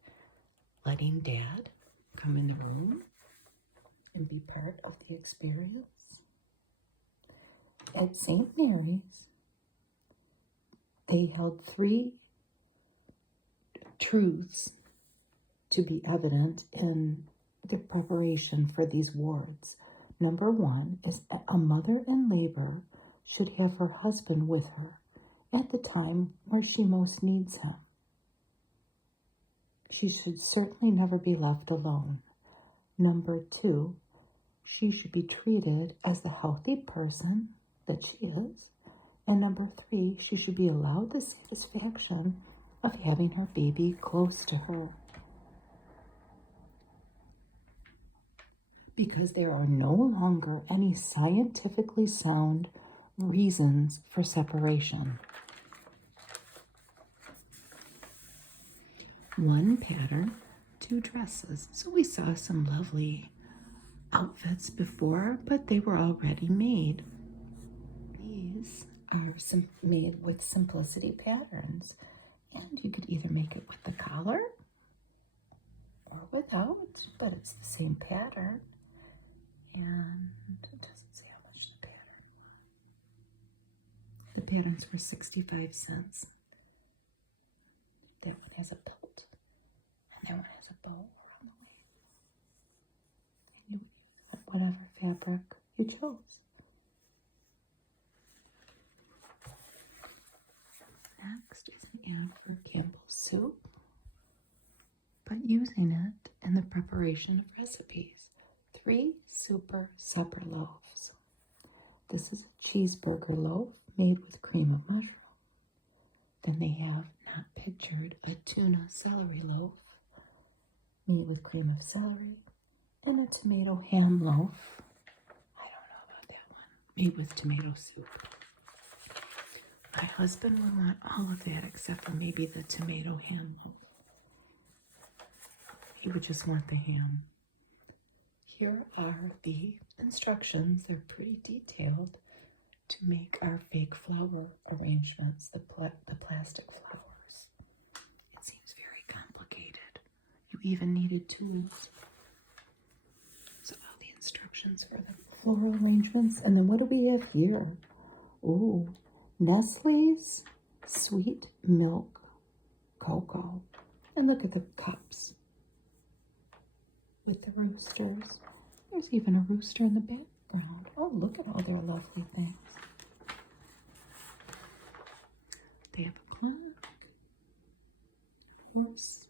letting dad come in the room and be part of the experience. At St. Mary's, they held 3 truths to be evident in the preparation for these wards. Number 1 is a mother in labor should have her husband with her at the time where she most needs him. She should certainly never be left alone. Number 2, she should be treated as the healthy person that she is. And number 3, she should be allowed the satisfaction of having her baby close to her. Because there are no longer any scientifically sound reasons for separation. 1 pattern, 2 dresses. So we saw some lovely outfits before, but they were already made. These are made with simplicity patterns, and you could either make it with the collar or without, but it's the same pattern. And it doesn't say how much the pattern was. The patterns were 65 cents. That one has a belt, and that one has a bow around the waist. And you would use whatever fabric you chose. Next is an ad for Campbell's soup, but using it in the preparation of recipes. 3 super supper loaves. This is a cheeseburger loaf made with cream of mushroom. Then they have, not pictured, a tuna celery loaf made with cream of celery, and a tomato ham loaf. I don't know about that one. Made with tomato soup. My husband would want all of that except for maybe the tomato ham loaf. He would just want the ham. Here are the instructions. They're pretty detailed to make our fake flower arrangements, the plastic flowers. It seems very complicated. You even needed tools. So all the instructions for the floral arrangements. And then what do we have here? Ooh, Nestle's sweet milk cocoa. And look at the cups with the roosters. There's even a rooster in the background. Oh, look at all their lovely things. They have a clock, a horse,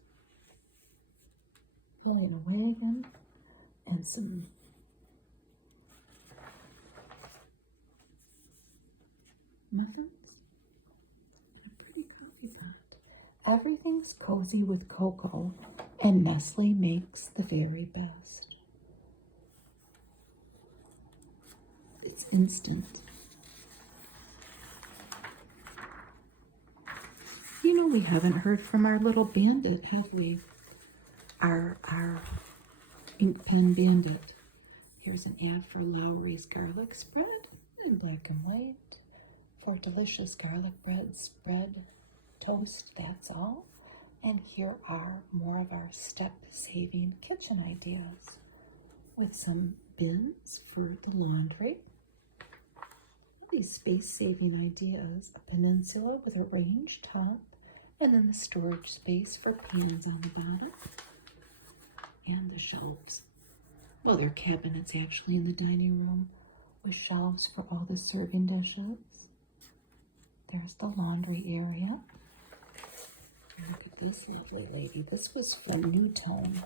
pulling a wagon, and some muffins, and a pretty coffee pot. Everything's cozy with cocoa, and Nestle makes the very best. It's instant. You know, we haven't heard from our little bandit, have we? Our ink pen bandit. Here's an ad for Lowry's garlic spread in black and white for delicious garlic bread spread toast, that's all. And here are more of our step-saving kitchen ideas with some bins for the laundry. These space-saving ideas, a peninsula with a range top, and then the storage space for pans on the bottom, and the shelves. Well, they're cabinets actually in the dining room with shelves for all the serving dishes. There's the laundry area. Look at this lovely lady. This was from New Tone.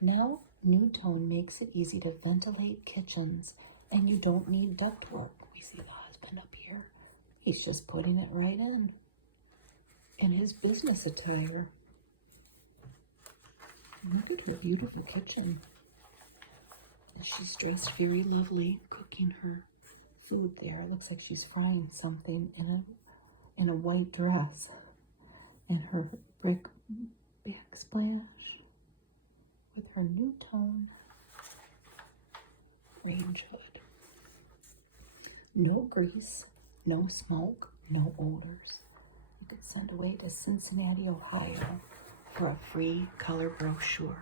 Now, New Tone makes it easy to ventilate kitchens, and you don't need ductwork. We see the husband up here. He's just putting it right in his business attire. Look at her beautiful kitchen. And she's dressed very lovely, cooking her food there. It looks like she's frying something in a white dress. And her brick backsplash with her New Tone range hood. No grease, no smoke, no odors. You could send away to Cincinnati, Ohio for a free color brochure.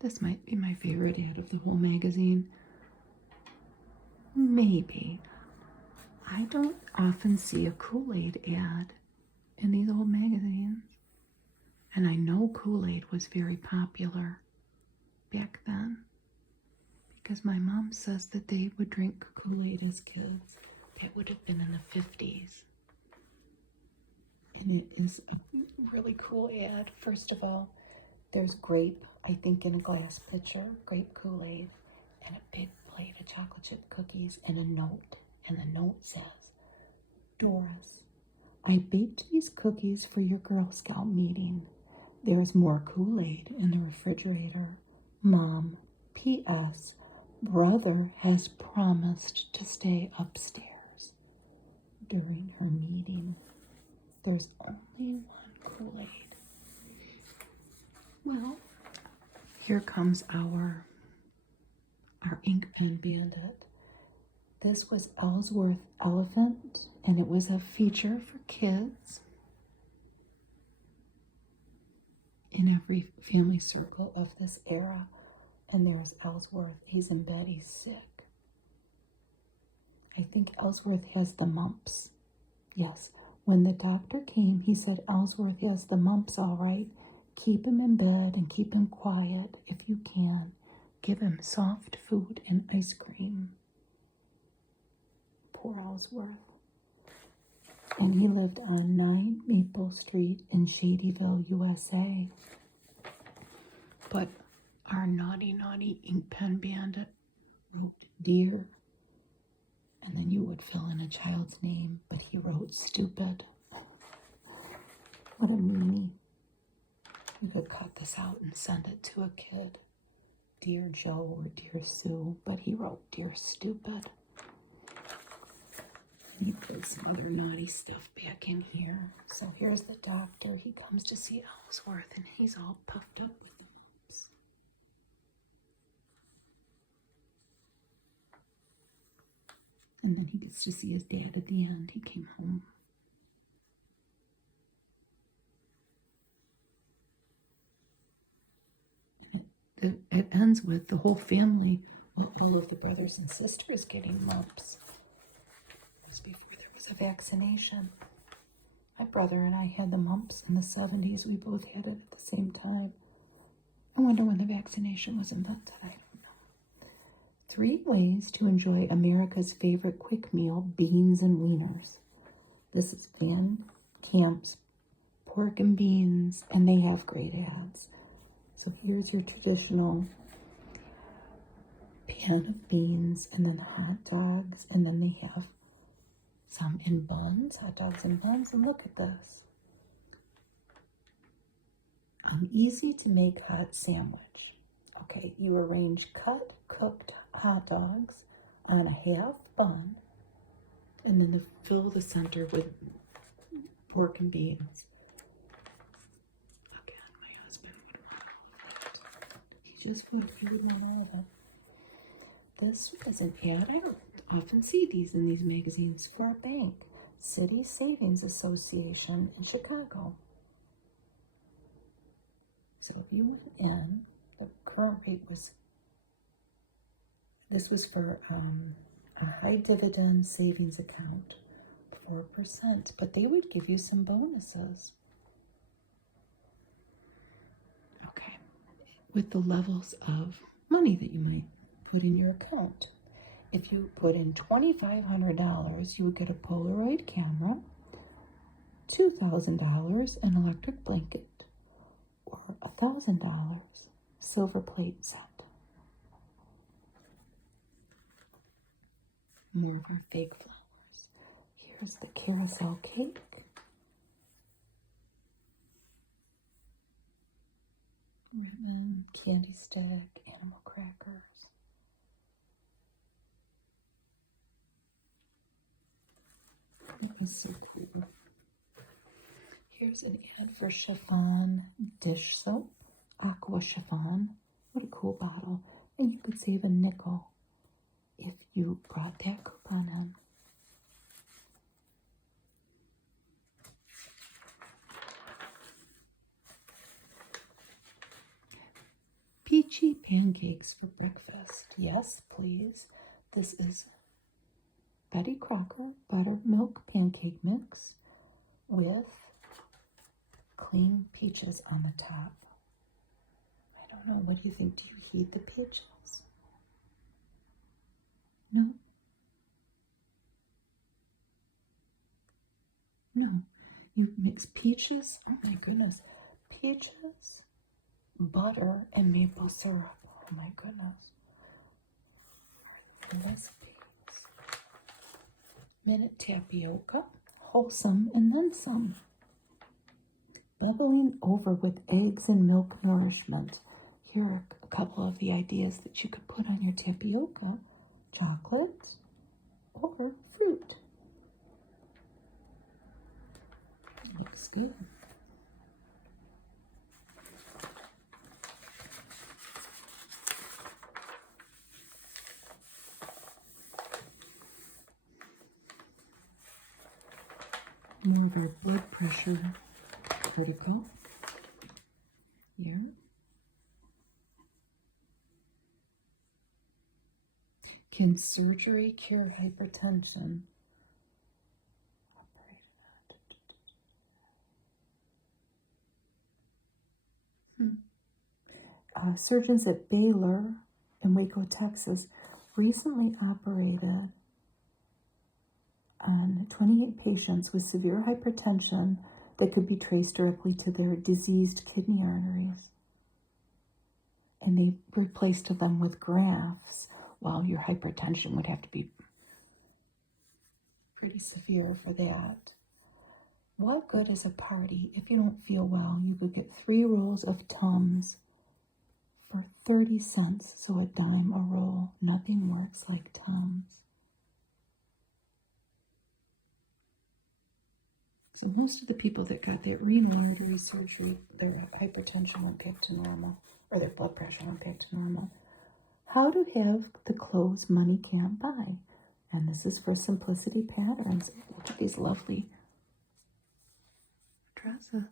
This might be my favorite ad of the whole magazine. Maybe. I don't often see a Kool-Aid ad in these old magazines. And I know Kool-Aid was very popular back then because my mom says that they would drink Kool-Aid as kids. That would have been in the 50s. And it is a really cool ad. First of all, there's grape, I think in a glass pitcher, grape Kool-Aid, and a big plate of chocolate chip cookies and a note. And the note says, Doris, I baked these cookies for your Girl Scout meeting. There's more Kool-Aid in the refrigerator. Mom, P.S. Brother has promised to stay upstairs during her meeting. There's only one Kool-Aid. Well, here comes our ink pen bandit. This was Ellsworth Elephant, and it was a feature for kids in every family circle of this era. And there's Ellsworth. He's in bed. He's sick. I think Ellsworth has the mumps. Yes, when the doctor came, he said Ellsworth has the mumps all right. Keep him in bed and keep him quiet if you can. Give him soft food and ice cream. Poor Ellsworth. And he lived on 9 Maple Street in Shadyville, USA. But our naughty ink pen bandit Wrote dear, and then you would fill in a child's name, but he wrote stupid. What a meanie. You could cut this out and send it to a kid. Dear Joe or Dear Sue, but he wrote Dear Stupid. And he put some other naughty stuff back in here. So here's the doctor. He comes to see Ellsworth, and he's all puffed up with the mumps. And then he gets to see his dad at the end. He came home. it ends with the whole family, all of the brothers and sisters getting mumps. It was before there was a vaccination. My brother and I had the mumps in the 70s. We both had it at the same time. I wonder when the vaccination was invented. I don't know. 3 ways to enjoy America's favorite quick meal, beans and wieners. This is Van Camp's Pork and Beans, and they have great ads. So here's your traditional pan of beans, and then hot dogs, and then they have some in buns, hot dogs in buns, and look at this. An easy to make hot sandwich. Okay, you arrange cut, cooked hot dogs on a half bun, and then fill the center with pork and beans. Again, my husband would just would if you would want to have it. This is an ad. I don't often see these in these magazines for a bank. City Savings Association in Chicago. So if you went in, the current rate was, this was for a high dividend savings account, 4%, but they would give you some bonuses. Okay. With the levels of money that you might Put in your account. If you put in $2,500, you would get a Polaroid camera, $2,000 an electric blanket, or $1,000 silver plate set. More of our fake flowers. Here's the carousel cake. Ribbon, candy stick, animal crackers. That is so cool. Here's an ad for chiffon dish soap, aqua chiffon. What a cool bottle. And you could save a nickel if you brought that coupon in. Peachy pancakes for breakfast. Yes, please. This is Betty Crocker buttermilk pancake mix with clean peaches on the top. I don't know. What do you think? Do you heat the peaches? No? No. You mix peaches. Oh my goodness. Peaches, butter, and maple syrup. Oh my goodness. The recipes. Minute tapioca. Wholesome and then some. Bubbling over with eggs and milk nourishment. Here are a couple of the ideas that you could put on your tapioca. Chocolate or fruit. Looks good. More of our blood pressure critical here. Can surgery cure hypertension? Surgeons at Baylor in Waco, Texas, recently operated on 28 patients with severe hypertension that could be traced directly to their diseased kidney arteries. And they replaced them with grafts, while your hypertension would have to be pretty severe for that. What good is a party if you don't feel well? You could get 3 rolls of Tums for 30 cents, so a dime a roll. Nothing works like Tums. So most of the people that got that renal artery surgery, their hypertension went back to normal, or their blood pressure went back to normal. How to have the clothes money can't buy. And this is for Simplicity Patterns. Look at these lovely dresses.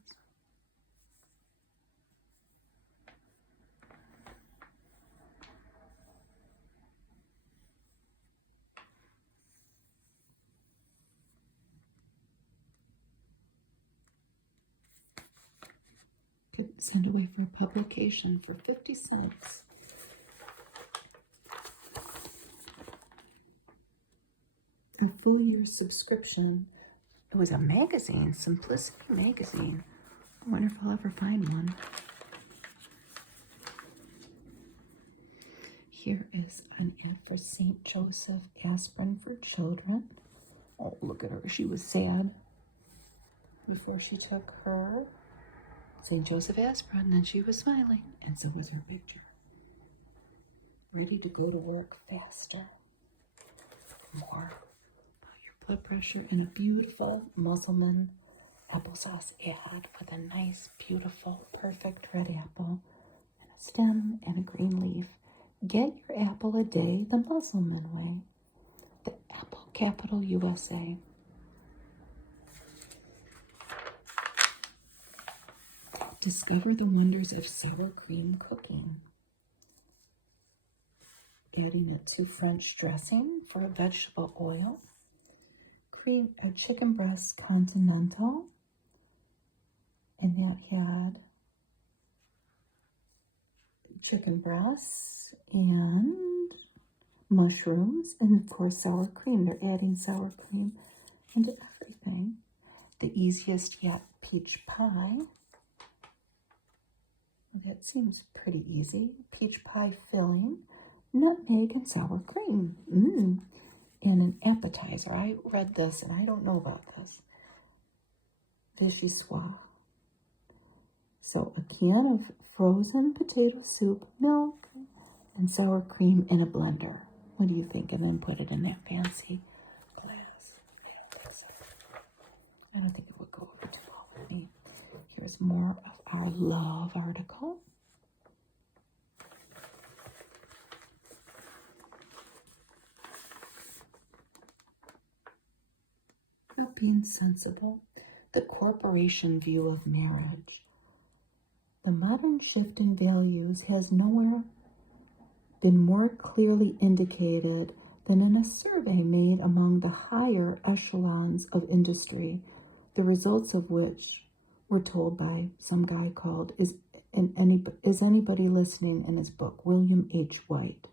Could send away for a publication for 50 cents. A full year subscription. It was a magazine, Simplicity Magazine. I wonder if I'll ever find one. Here is an ad for St. Joseph aspirin for children. Oh, look at her. She was sad before she took her St. Joseph aspirin, and she was smiling, and so was her picture. Ready to go to work faster. More about your blood pressure in a beautiful Musselman applesauce ad with a nice, beautiful, perfect red apple and stem, and a green leaf. Get your apple a day the Musselman way. The Apple Capital USA. Discover the wonders of sour cream cooking. Adding it to French dressing for a vegetable oil. Cream a chicken breast continental, and that had chicken breasts and mushrooms, and of course sour cream. They're adding sour cream into everything. The easiest yet, peach pie. That seems pretty easy. Peach pie filling, nutmeg and sour cream. And an appetizer. I read this and I don't know about this. Vichyssoise. So a can of frozen potato soup, milk, and sour cream in a blender. What do you think? And then put it in that fancy glass. I don't think it would go over too well with me. Here's more of our love article. About being sensible. The corporation view of marriage. The modern shift in values has nowhere been more clearly indicated than in a survey made among the higher echelons of industry, the results of which were told by some guy called Is Anybody Listening in his book, William H. White.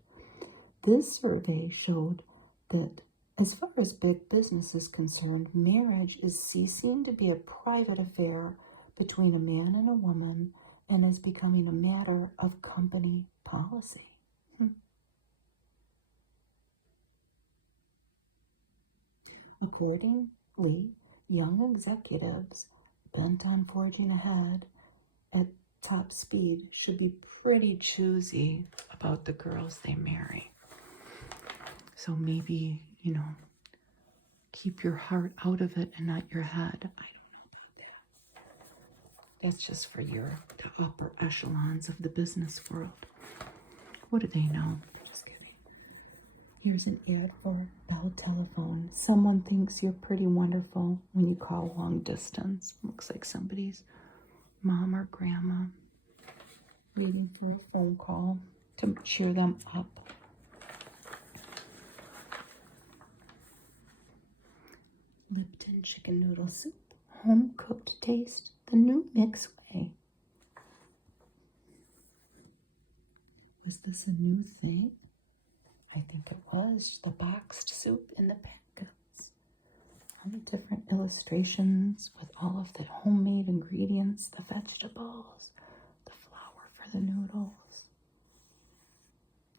This survey showed that as far as big business is concerned, marriage is ceasing to be a private affair between a man and a woman and is becoming a matter of company policy. Accordingly, young executives bent on forging ahead at top speed should be pretty choosy about the girls they marry. So maybe, keep your heart out of it and not your head. I don't know about that. That's just for the upper echelons of the business world. What do they know? Just kidding. Here's an ad for Bell Telephone. Someone thinks you're pretty wonderful when you call long distance. Looks like somebody's mom or grandma waiting for a phone call to cheer them up. Lipton chicken noodle soup, home cooked taste, the new mix way. Was this a new thing? I think it was. The boxed soup in the packets. All the different illustrations with all of the homemade ingredients, the vegetables, the flour for the noodles.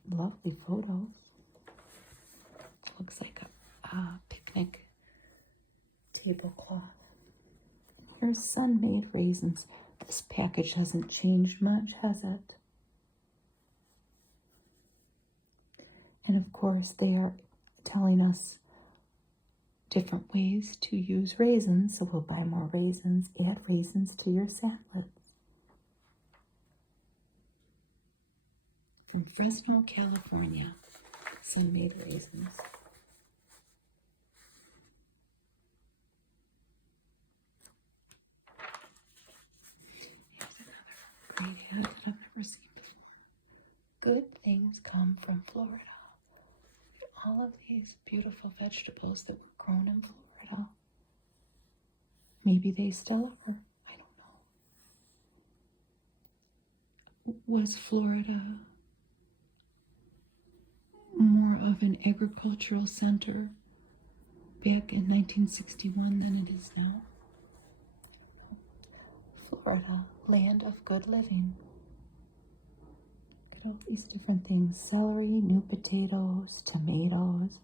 Lovely photos. Looks like a picnic tablecloth. Here's sun-made raisins. This package hasn't changed much, has it? And of course, they are telling us different ways to use raisins. So we'll buy more raisins. Add raisins to your salads. From Fresno, California, sun-made raisins. Great ad that I've never seen before. Good things come from Florida. All of these beautiful vegetables that were grown in Florida. Maybe they still are. I don't know. Was Florida more of an agricultural center back in 1961 than it is now? Florida, land of good living. Look at all these different things. Celery, new potatoes, tomatoes,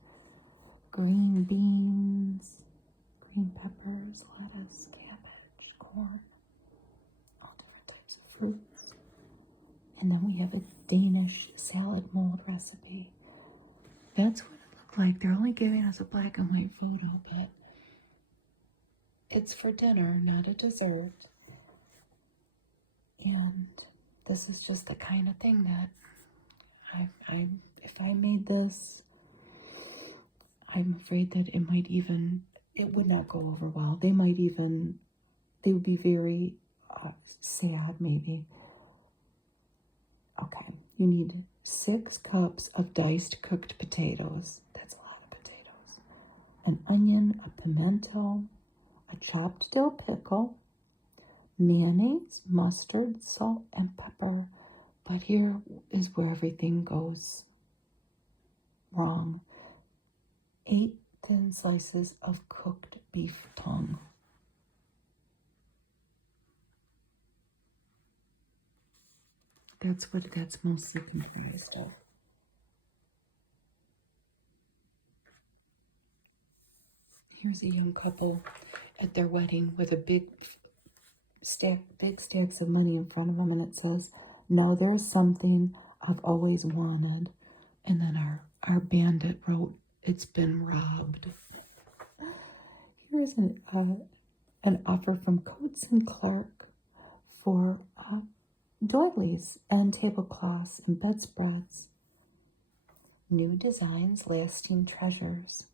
green beans, green peppers, lettuce, cabbage, corn, all different types of fruits. And then we have a Danish salad mold recipe. That's what it looked like. They're only giving us a black and white photo, but it's for dinner, not a dessert. And this is just the kind of thing that if I made this, I'm afraid that it would not go over well. They would be very sad, maybe. Okay, you need 6 cups of diced cooked potatoes. That's a lot of potatoes. An onion, a pimento, a chopped dill pickle, mayonnaise, mustard, salt, and pepper. But here is where everything goes wrong. 8 thin slices of cooked beef tongue. That's what that's mostly comprised of. Here's a young couple at their wedding with a big stacks of money in front of them, and it says, "Now there's something I've always wanted." And then our bandit wrote, "It's been robbed." Here's an offer from Coates and Clark for doilies and tablecloths and bedspreads. New designs, lasting treasures.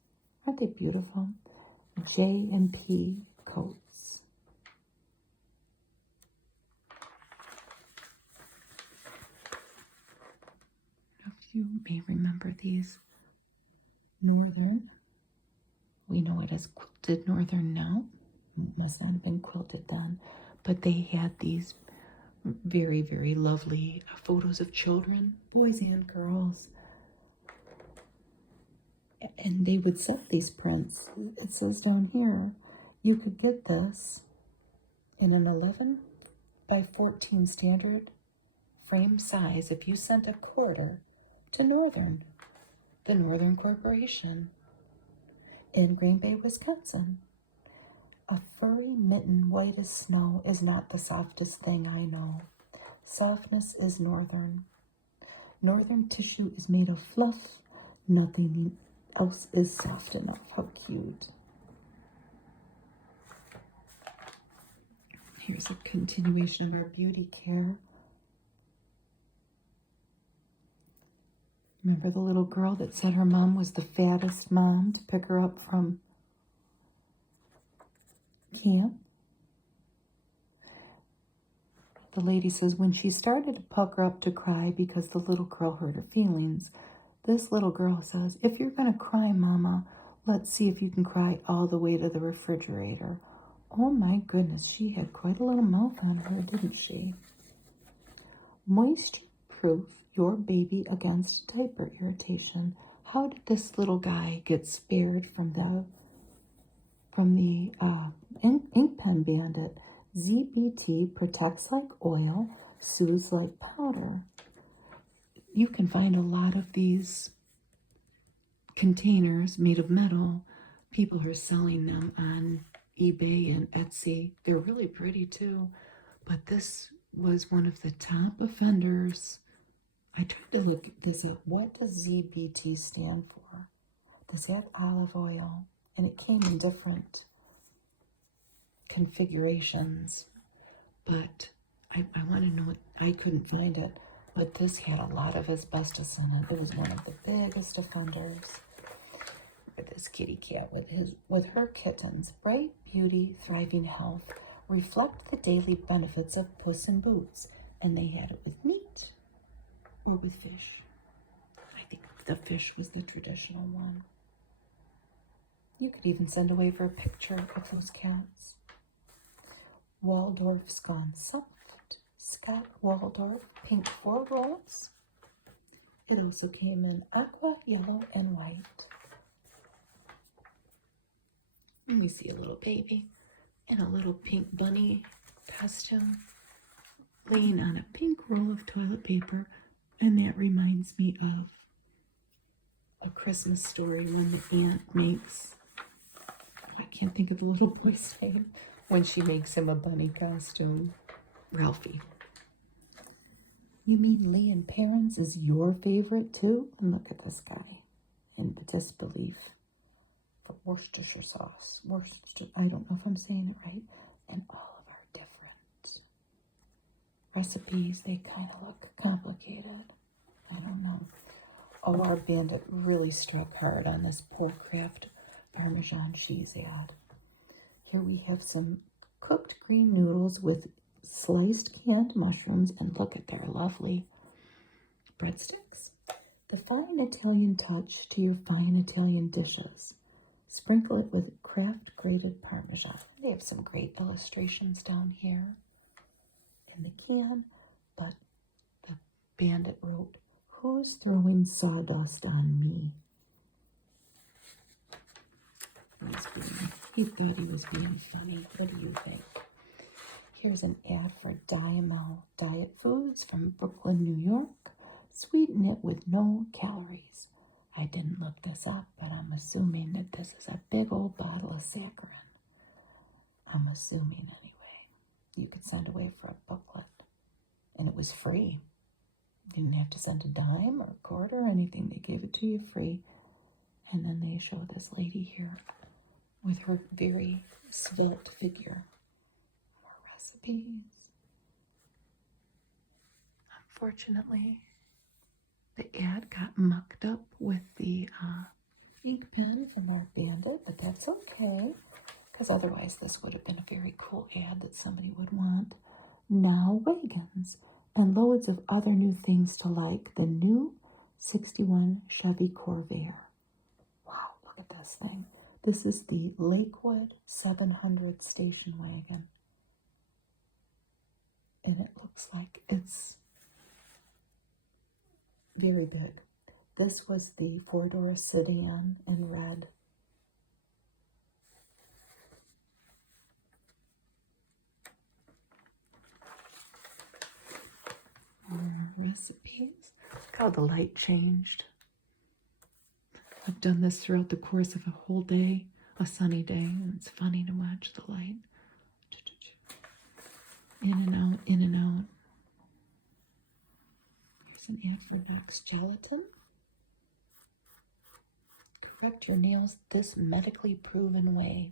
Aren't they beautiful? J&P Coates. You may remember these. Northern. We know it as quilted northern now. Must not have been quilted then. But they had these very, very lovely photos of children, boys and girls. And they would sell these prints. It says down here, you could get this in an 11 by 14 standard frame size if you sent a quarter to Northern, the Northern Corporation, in Green Bay, Wisconsin. A furry mitten white as snow is not the softest thing I know. Softness is Northern. Northern tissue is made of fluff. Nothing else is soft enough. How cute. Here's a continuation of our beauty care. Remember the little girl that said her mom was the fattest mom to pick her up from camp? The lady says when she started to pucker up to cry because the little girl hurt her feelings, this little girl says, "If you're going to cry, Mama, let's see if you can cry all the way to the refrigerator." Oh my goodness, she had quite a little mouth on her, didn't she? Moisture proof your baby against diaper irritation. How did this little guy get spared from the ink pen bandit? ZBT protects like oil, soothes like powder. You can find a lot of these containers made of metal. People are selling them on eBay and Etsy. They're really pretty too. But this was one of the top offenders. I tried to look this up. What does ZBT stand for? This had olive oil, and it came in different configurations. But I want to know, I couldn't find it. But this had a lot of asbestos in it. It was one of the biggest offenders. With this kitty cat with her kittens, bright beauty, thriving health, reflect the daily benefits of Puss in Boots. And they had it with meat or with fish. I think the fish was the traditional one. You could even send away for a picture of those cats. Waldorf's Gone Soft. Scott Waldorf, pink 4 rolls. It also came in aqua, yellow, and white. And we see a little baby in a little pink bunny costume laying on a pink roll of toilet paper. And that reminds me of A Christmas Story when the aunt makes, I can't think of the little boy's name, when she makes him a bunny costume. Ralphie. You mean Lee and Parents is your favorite too? And look at this guy in disbelief. For Worcestershire sauce. I don't know if I'm saying it right. And all of our different recipes. They kind of look complicated. I don't know. Oh, our bandit really struck hard on this poor Kraft Parmesan cheese ad. Here we have some cooked green noodles with sliced canned mushrooms, and look at their lovely breadsticks. The fine Italian touch to your fine Italian dishes. Sprinkle it with Kraft grated Parmesan. They have some great illustrations down here in the can, but the bandit wrote, "Who's throwing sawdust on me?" He thought he was being funny. What do you think? Here's an ad for Diamel Diet Foods from Brooklyn, New York. Sweeten it with no calories. I didn't look this up, but I'm assuming that this is a big old bottle of saccharin. I'm assuming anyway. You could send away for a booklet, and it was free. You didn't have to send a dime or a quarter or anything. They gave it to you free. And then they show this lady here with her very svelte figure. More recipes. Unfortunately, the ad got mucked up with the Ink pen from our bandit, but that's okay, because otherwise this would have been a very cool ad that somebody would want. Now wagons, and loads of other new things to like. The new 61 Chevy Corvair. Wow, look at this thing. This is the Lakewood 700 station wagon. And it looks like it's very big. This was the four-door sedan in red. Recipes. Look how the light changed. I've done this throughout the course of a whole day, a sunny day, and it's funny to watch the light. In and out, in and out. Here's an ad for Knox Gelatin. Correct your nails this medically proven way.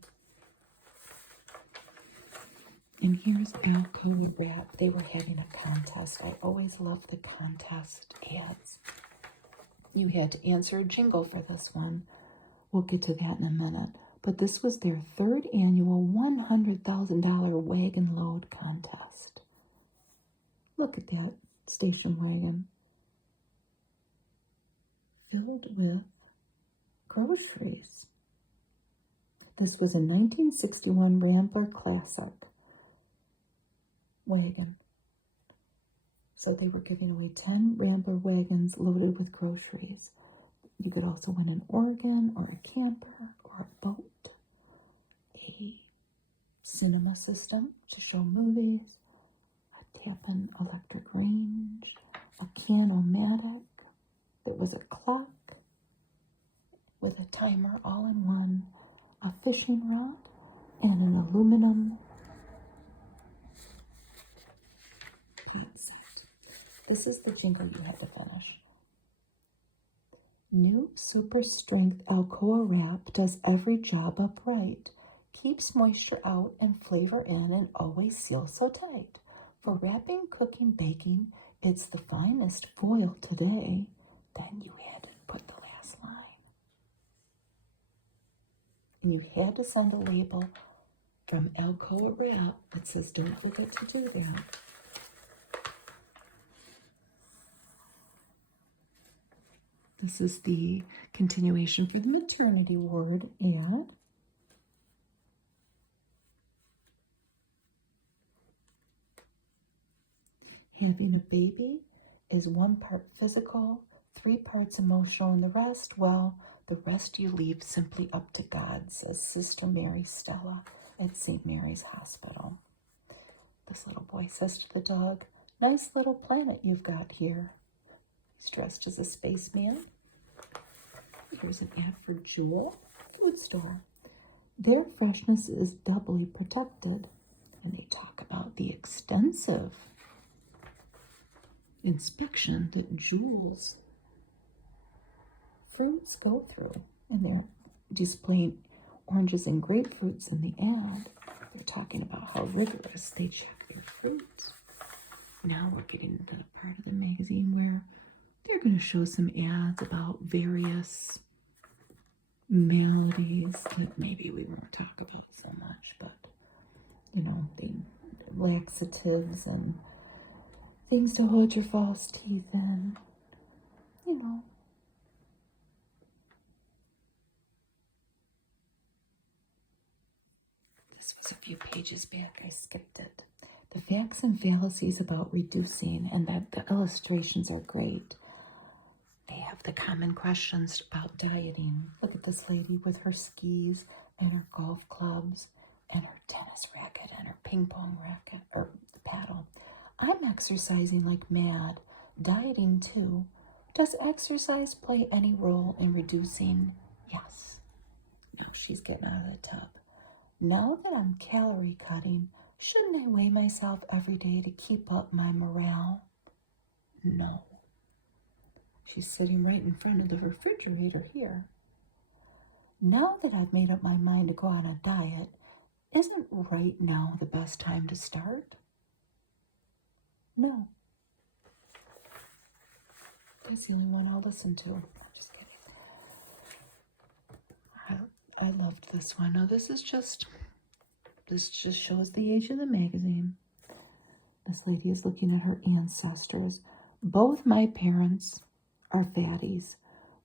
And here's Alcoa Wrap. They were having a contest. I always love the contest ads. You had to answer a jingle for this one. We'll get to that in a minute. But this was their third annual $100,000 wagon load contest. Look at that station wagon. Filled with groceries. This was a 1961 Rambler Classic wagon. So they were giving away 10 Rambler wagons loaded with groceries. You could also win an organ or a camper or a boat, a cinema system to show movies, a tap-in electric range, a Can-O-Matic that was a clock with a timer all in one, a fishing rod, and an aluminum pot set. This is the jingle you had to finish. New super strength Alcoa Wrap does every job upright, keeps moisture out and flavor in, and always seals so tight. For wrapping, cooking, baking, it's the finest foil today. Then you had to put the last line. And you had to send a label from Alcoa Wrap that says, "Don't forget to do that." This is the continuation For the maternity ward ad. Having a baby is 1 part physical, 3 parts emotional, and the rest, well, the rest you leave simply up to God, says Sister Mary Stella at St. Mary's Hospital. This little boy says to the dog, "Nice little planet you've got here." He's dressed as a spaceman. Here's an ad for Jewel Food Store. Their freshness is doubly protected. And they talk about the extensive inspection that Jewel's fruits go through. And they're displaying oranges and grapefruits in the ad. They're talking about how rigorous they check their fruits. Now we're getting into the part of the magazine where they're going to show some ads about various maladies that maybe we won't talk about so much, but you know, the laxatives and things to hold your false teeth in, you know. This was a few pages back. I skipped it. The facts and fallacies about reducing, and that the illustrations are great. They have the common questions about dieting. Look at this lady with her skis and her golf clubs and her tennis racket and her ping pong racket or paddle. I'm exercising like mad, dieting too. Does exercise play any role in reducing? Yes. Now she's getting out of the tub. Now that I'm calorie cutting, shouldn't I weigh myself every day to keep up my morale? No. She's sitting right in front of the refrigerator here. Now that I've made up my mind to go on a diet, isn't right now the best time to start? No. That's the only one I'll listen to. I'm just kidding. I loved this one. Now this just shows the age of the magazine. This lady is looking at her ancestors. Both my parents are fatties.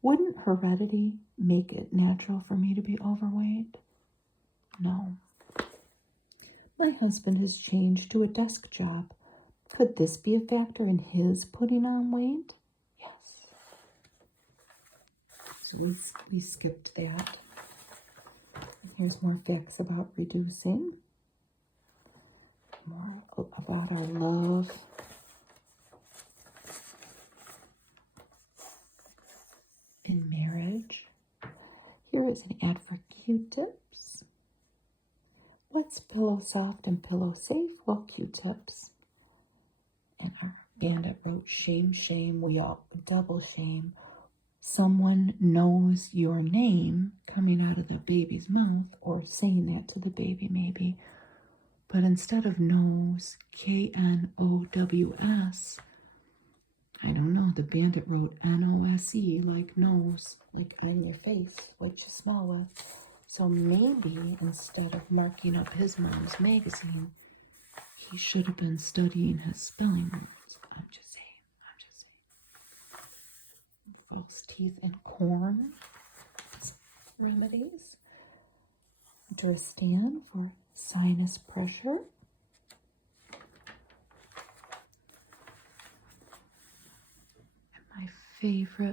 Wouldn't heredity make it natural for me to be overweight? No. My husband has changed to a desk job. Could this be a factor in his putting on weight? Yes. So we skipped that. Here's more facts about reducing. More about our love. In marriage. Here is an ad for Q-tips. What's pillow soft and pillow safe? Well, Q-tips. And our bandit wrote, shame, shame, we all double shame. Someone knows your name coming out of the baby's mouth, or saying that to the baby maybe. But instead of knows, K-N-O-W-S, I don't know, the bandit wrote N-O-S-E, like nose, like on your face, what you smell with. So maybe instead of marking up his mom's magazine, he should have been studying his spelling words. I'm just saying. False teeth and corn remedies. Dristan for sinus pressure.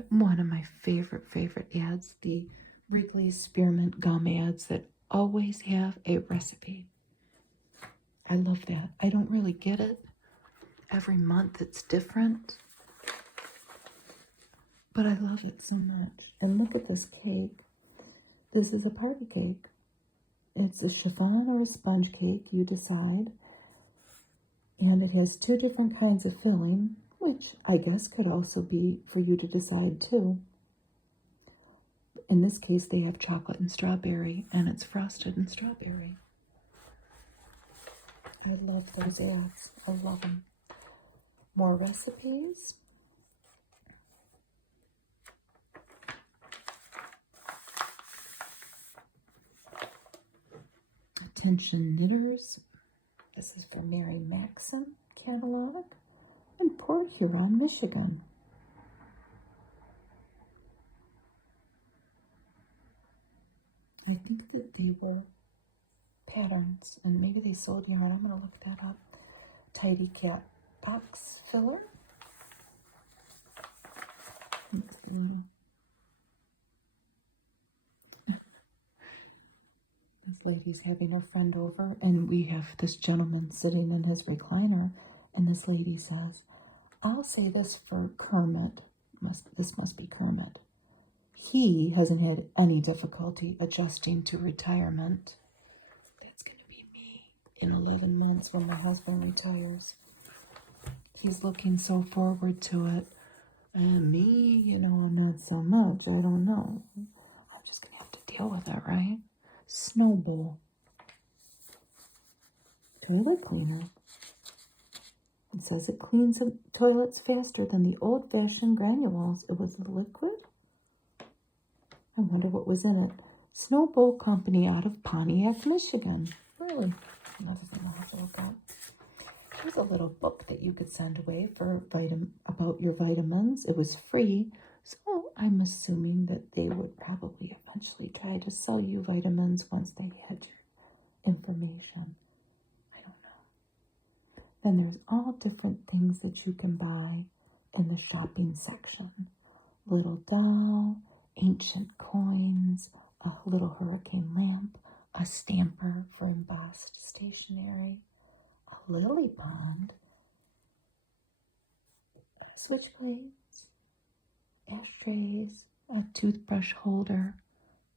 One of my favorite ads, the Wrigley Spearmint gum ads that always have a recipe. I love that. I don't really get it. Every month it's different. But I love it so much. And look at this cake. This is a party cake. It's a chiffon or a sponge cake, you decide. And it has 2 different kinds of filling, which I guess could also be for you to decide too. In this case, they have chocolate and strawberry, and it's frosted in strawberry. I love those ads. I love them. More recipes. Attention knitters. This is for Mary Maxon catalog. And Port Huron, Michigan. I think that they were patterns, and maybe they sold yarn. I'm going to look that up. Tidy Cat box filler. That's the little. This lady's having her friend over, and we have this gentleman sitting in his recliner, and this lady says, I'll say this for Kermit. This must be Kermit. He hasn't had any difficulty adjusting to retirement. That's going to be me in 11 months when my husband retires. He's looking so forward to it. And me, you know, not so much. I don't know. I'm just going to have to deal with it, right? Snowball. Toilet cleaner. says it cleans the toilets faster than the old-fashioned granules. It was liquid. I wonder what was in it. Snowball Company out of Pontiac, Michigan. Really? Another thing I'll have to look at. Here's a little book that you could send away for about your vitamins. It was free, so I'm assuming that they would probably eventually try to sell you vitamins once they had your information. I don't know. Then there's all different things that you can buy in the shopping section. Little doll, ancient coins, a little hurricane lamp, a stamper for embossed stationery, a lily pond, switchblades, ashtrays, a toothbrush holder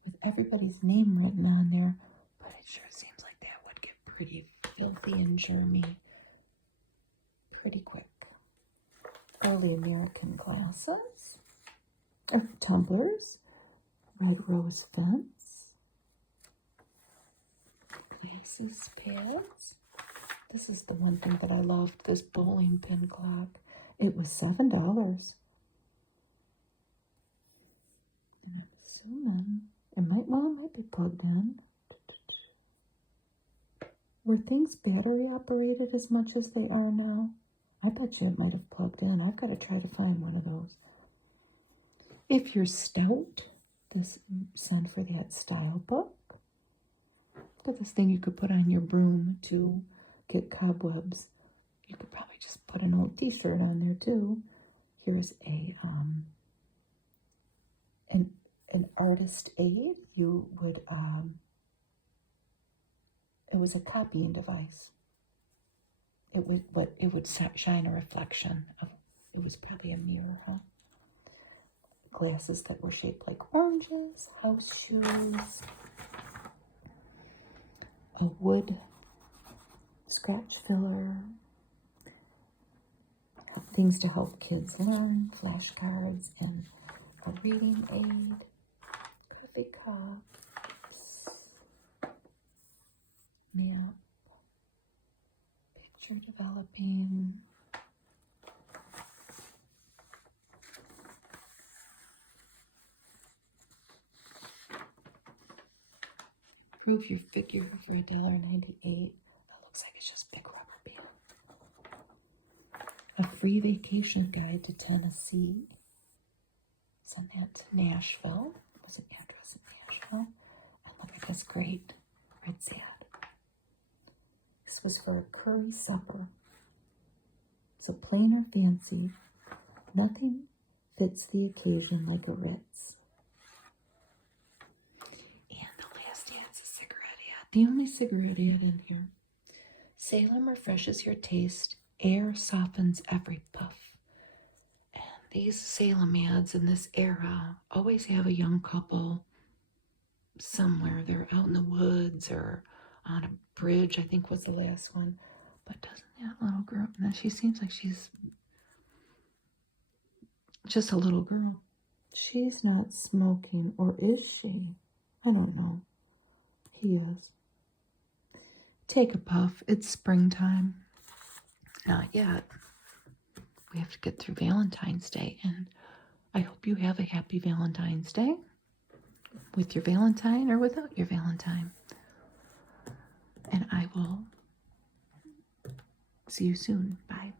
with everybody's name written on there, but it sure seems like that would get pretty filthy and germy pretty quick. Early American glasses, tumblers, red rose fence, glasses pads. This is the one thing that I loved, this bowling pin clock. It was $7. And I'm assuming it might be plugged in. Were things battery operated as much as they are now? I bet you it might have plugged in. I've got to try to find one of those. If you're stout, send for that style book. Look at this thing you could put on your broom to get cobwebs. You could probably just put an old t-shirt on there too. Here's an artist aid. You would it was a copying device. It would shine a reflection of, it was probably a mirror, huh? Glasses that were shaped like oranges, house shoes, a wood scratch filler, things to help kids learn, flashcards, and a reading aid, coffee cups, map, picture developing, prove your figure for $1.98. That looks like it's just big rubber band. A free vacation guide to Tennessee. Send that to Nashville. There's an address in Nashville. And look at this great red sad. This was for a curry supper. So plain or fancy, nothing fits the occasion like a Ritz. And the last ad's a cigarette ad. The only cigarette ad in here. Salem refreshes your taste. Air softens every puff. And these Salem ads in this era always have a young couple somewhere. They're out in the woods or on a bridge, I think was the last one. But doesn't that little girl, now she seems like she's just a little girl. She's not smoking, or is she? I don't know. He is. Take a puff. It's springtime. Not yet. We have to get through Valentine's Day, and I hope you have a happy Valentine's Day with your Valentine or without your Valentine. And I will see you soon. Bye.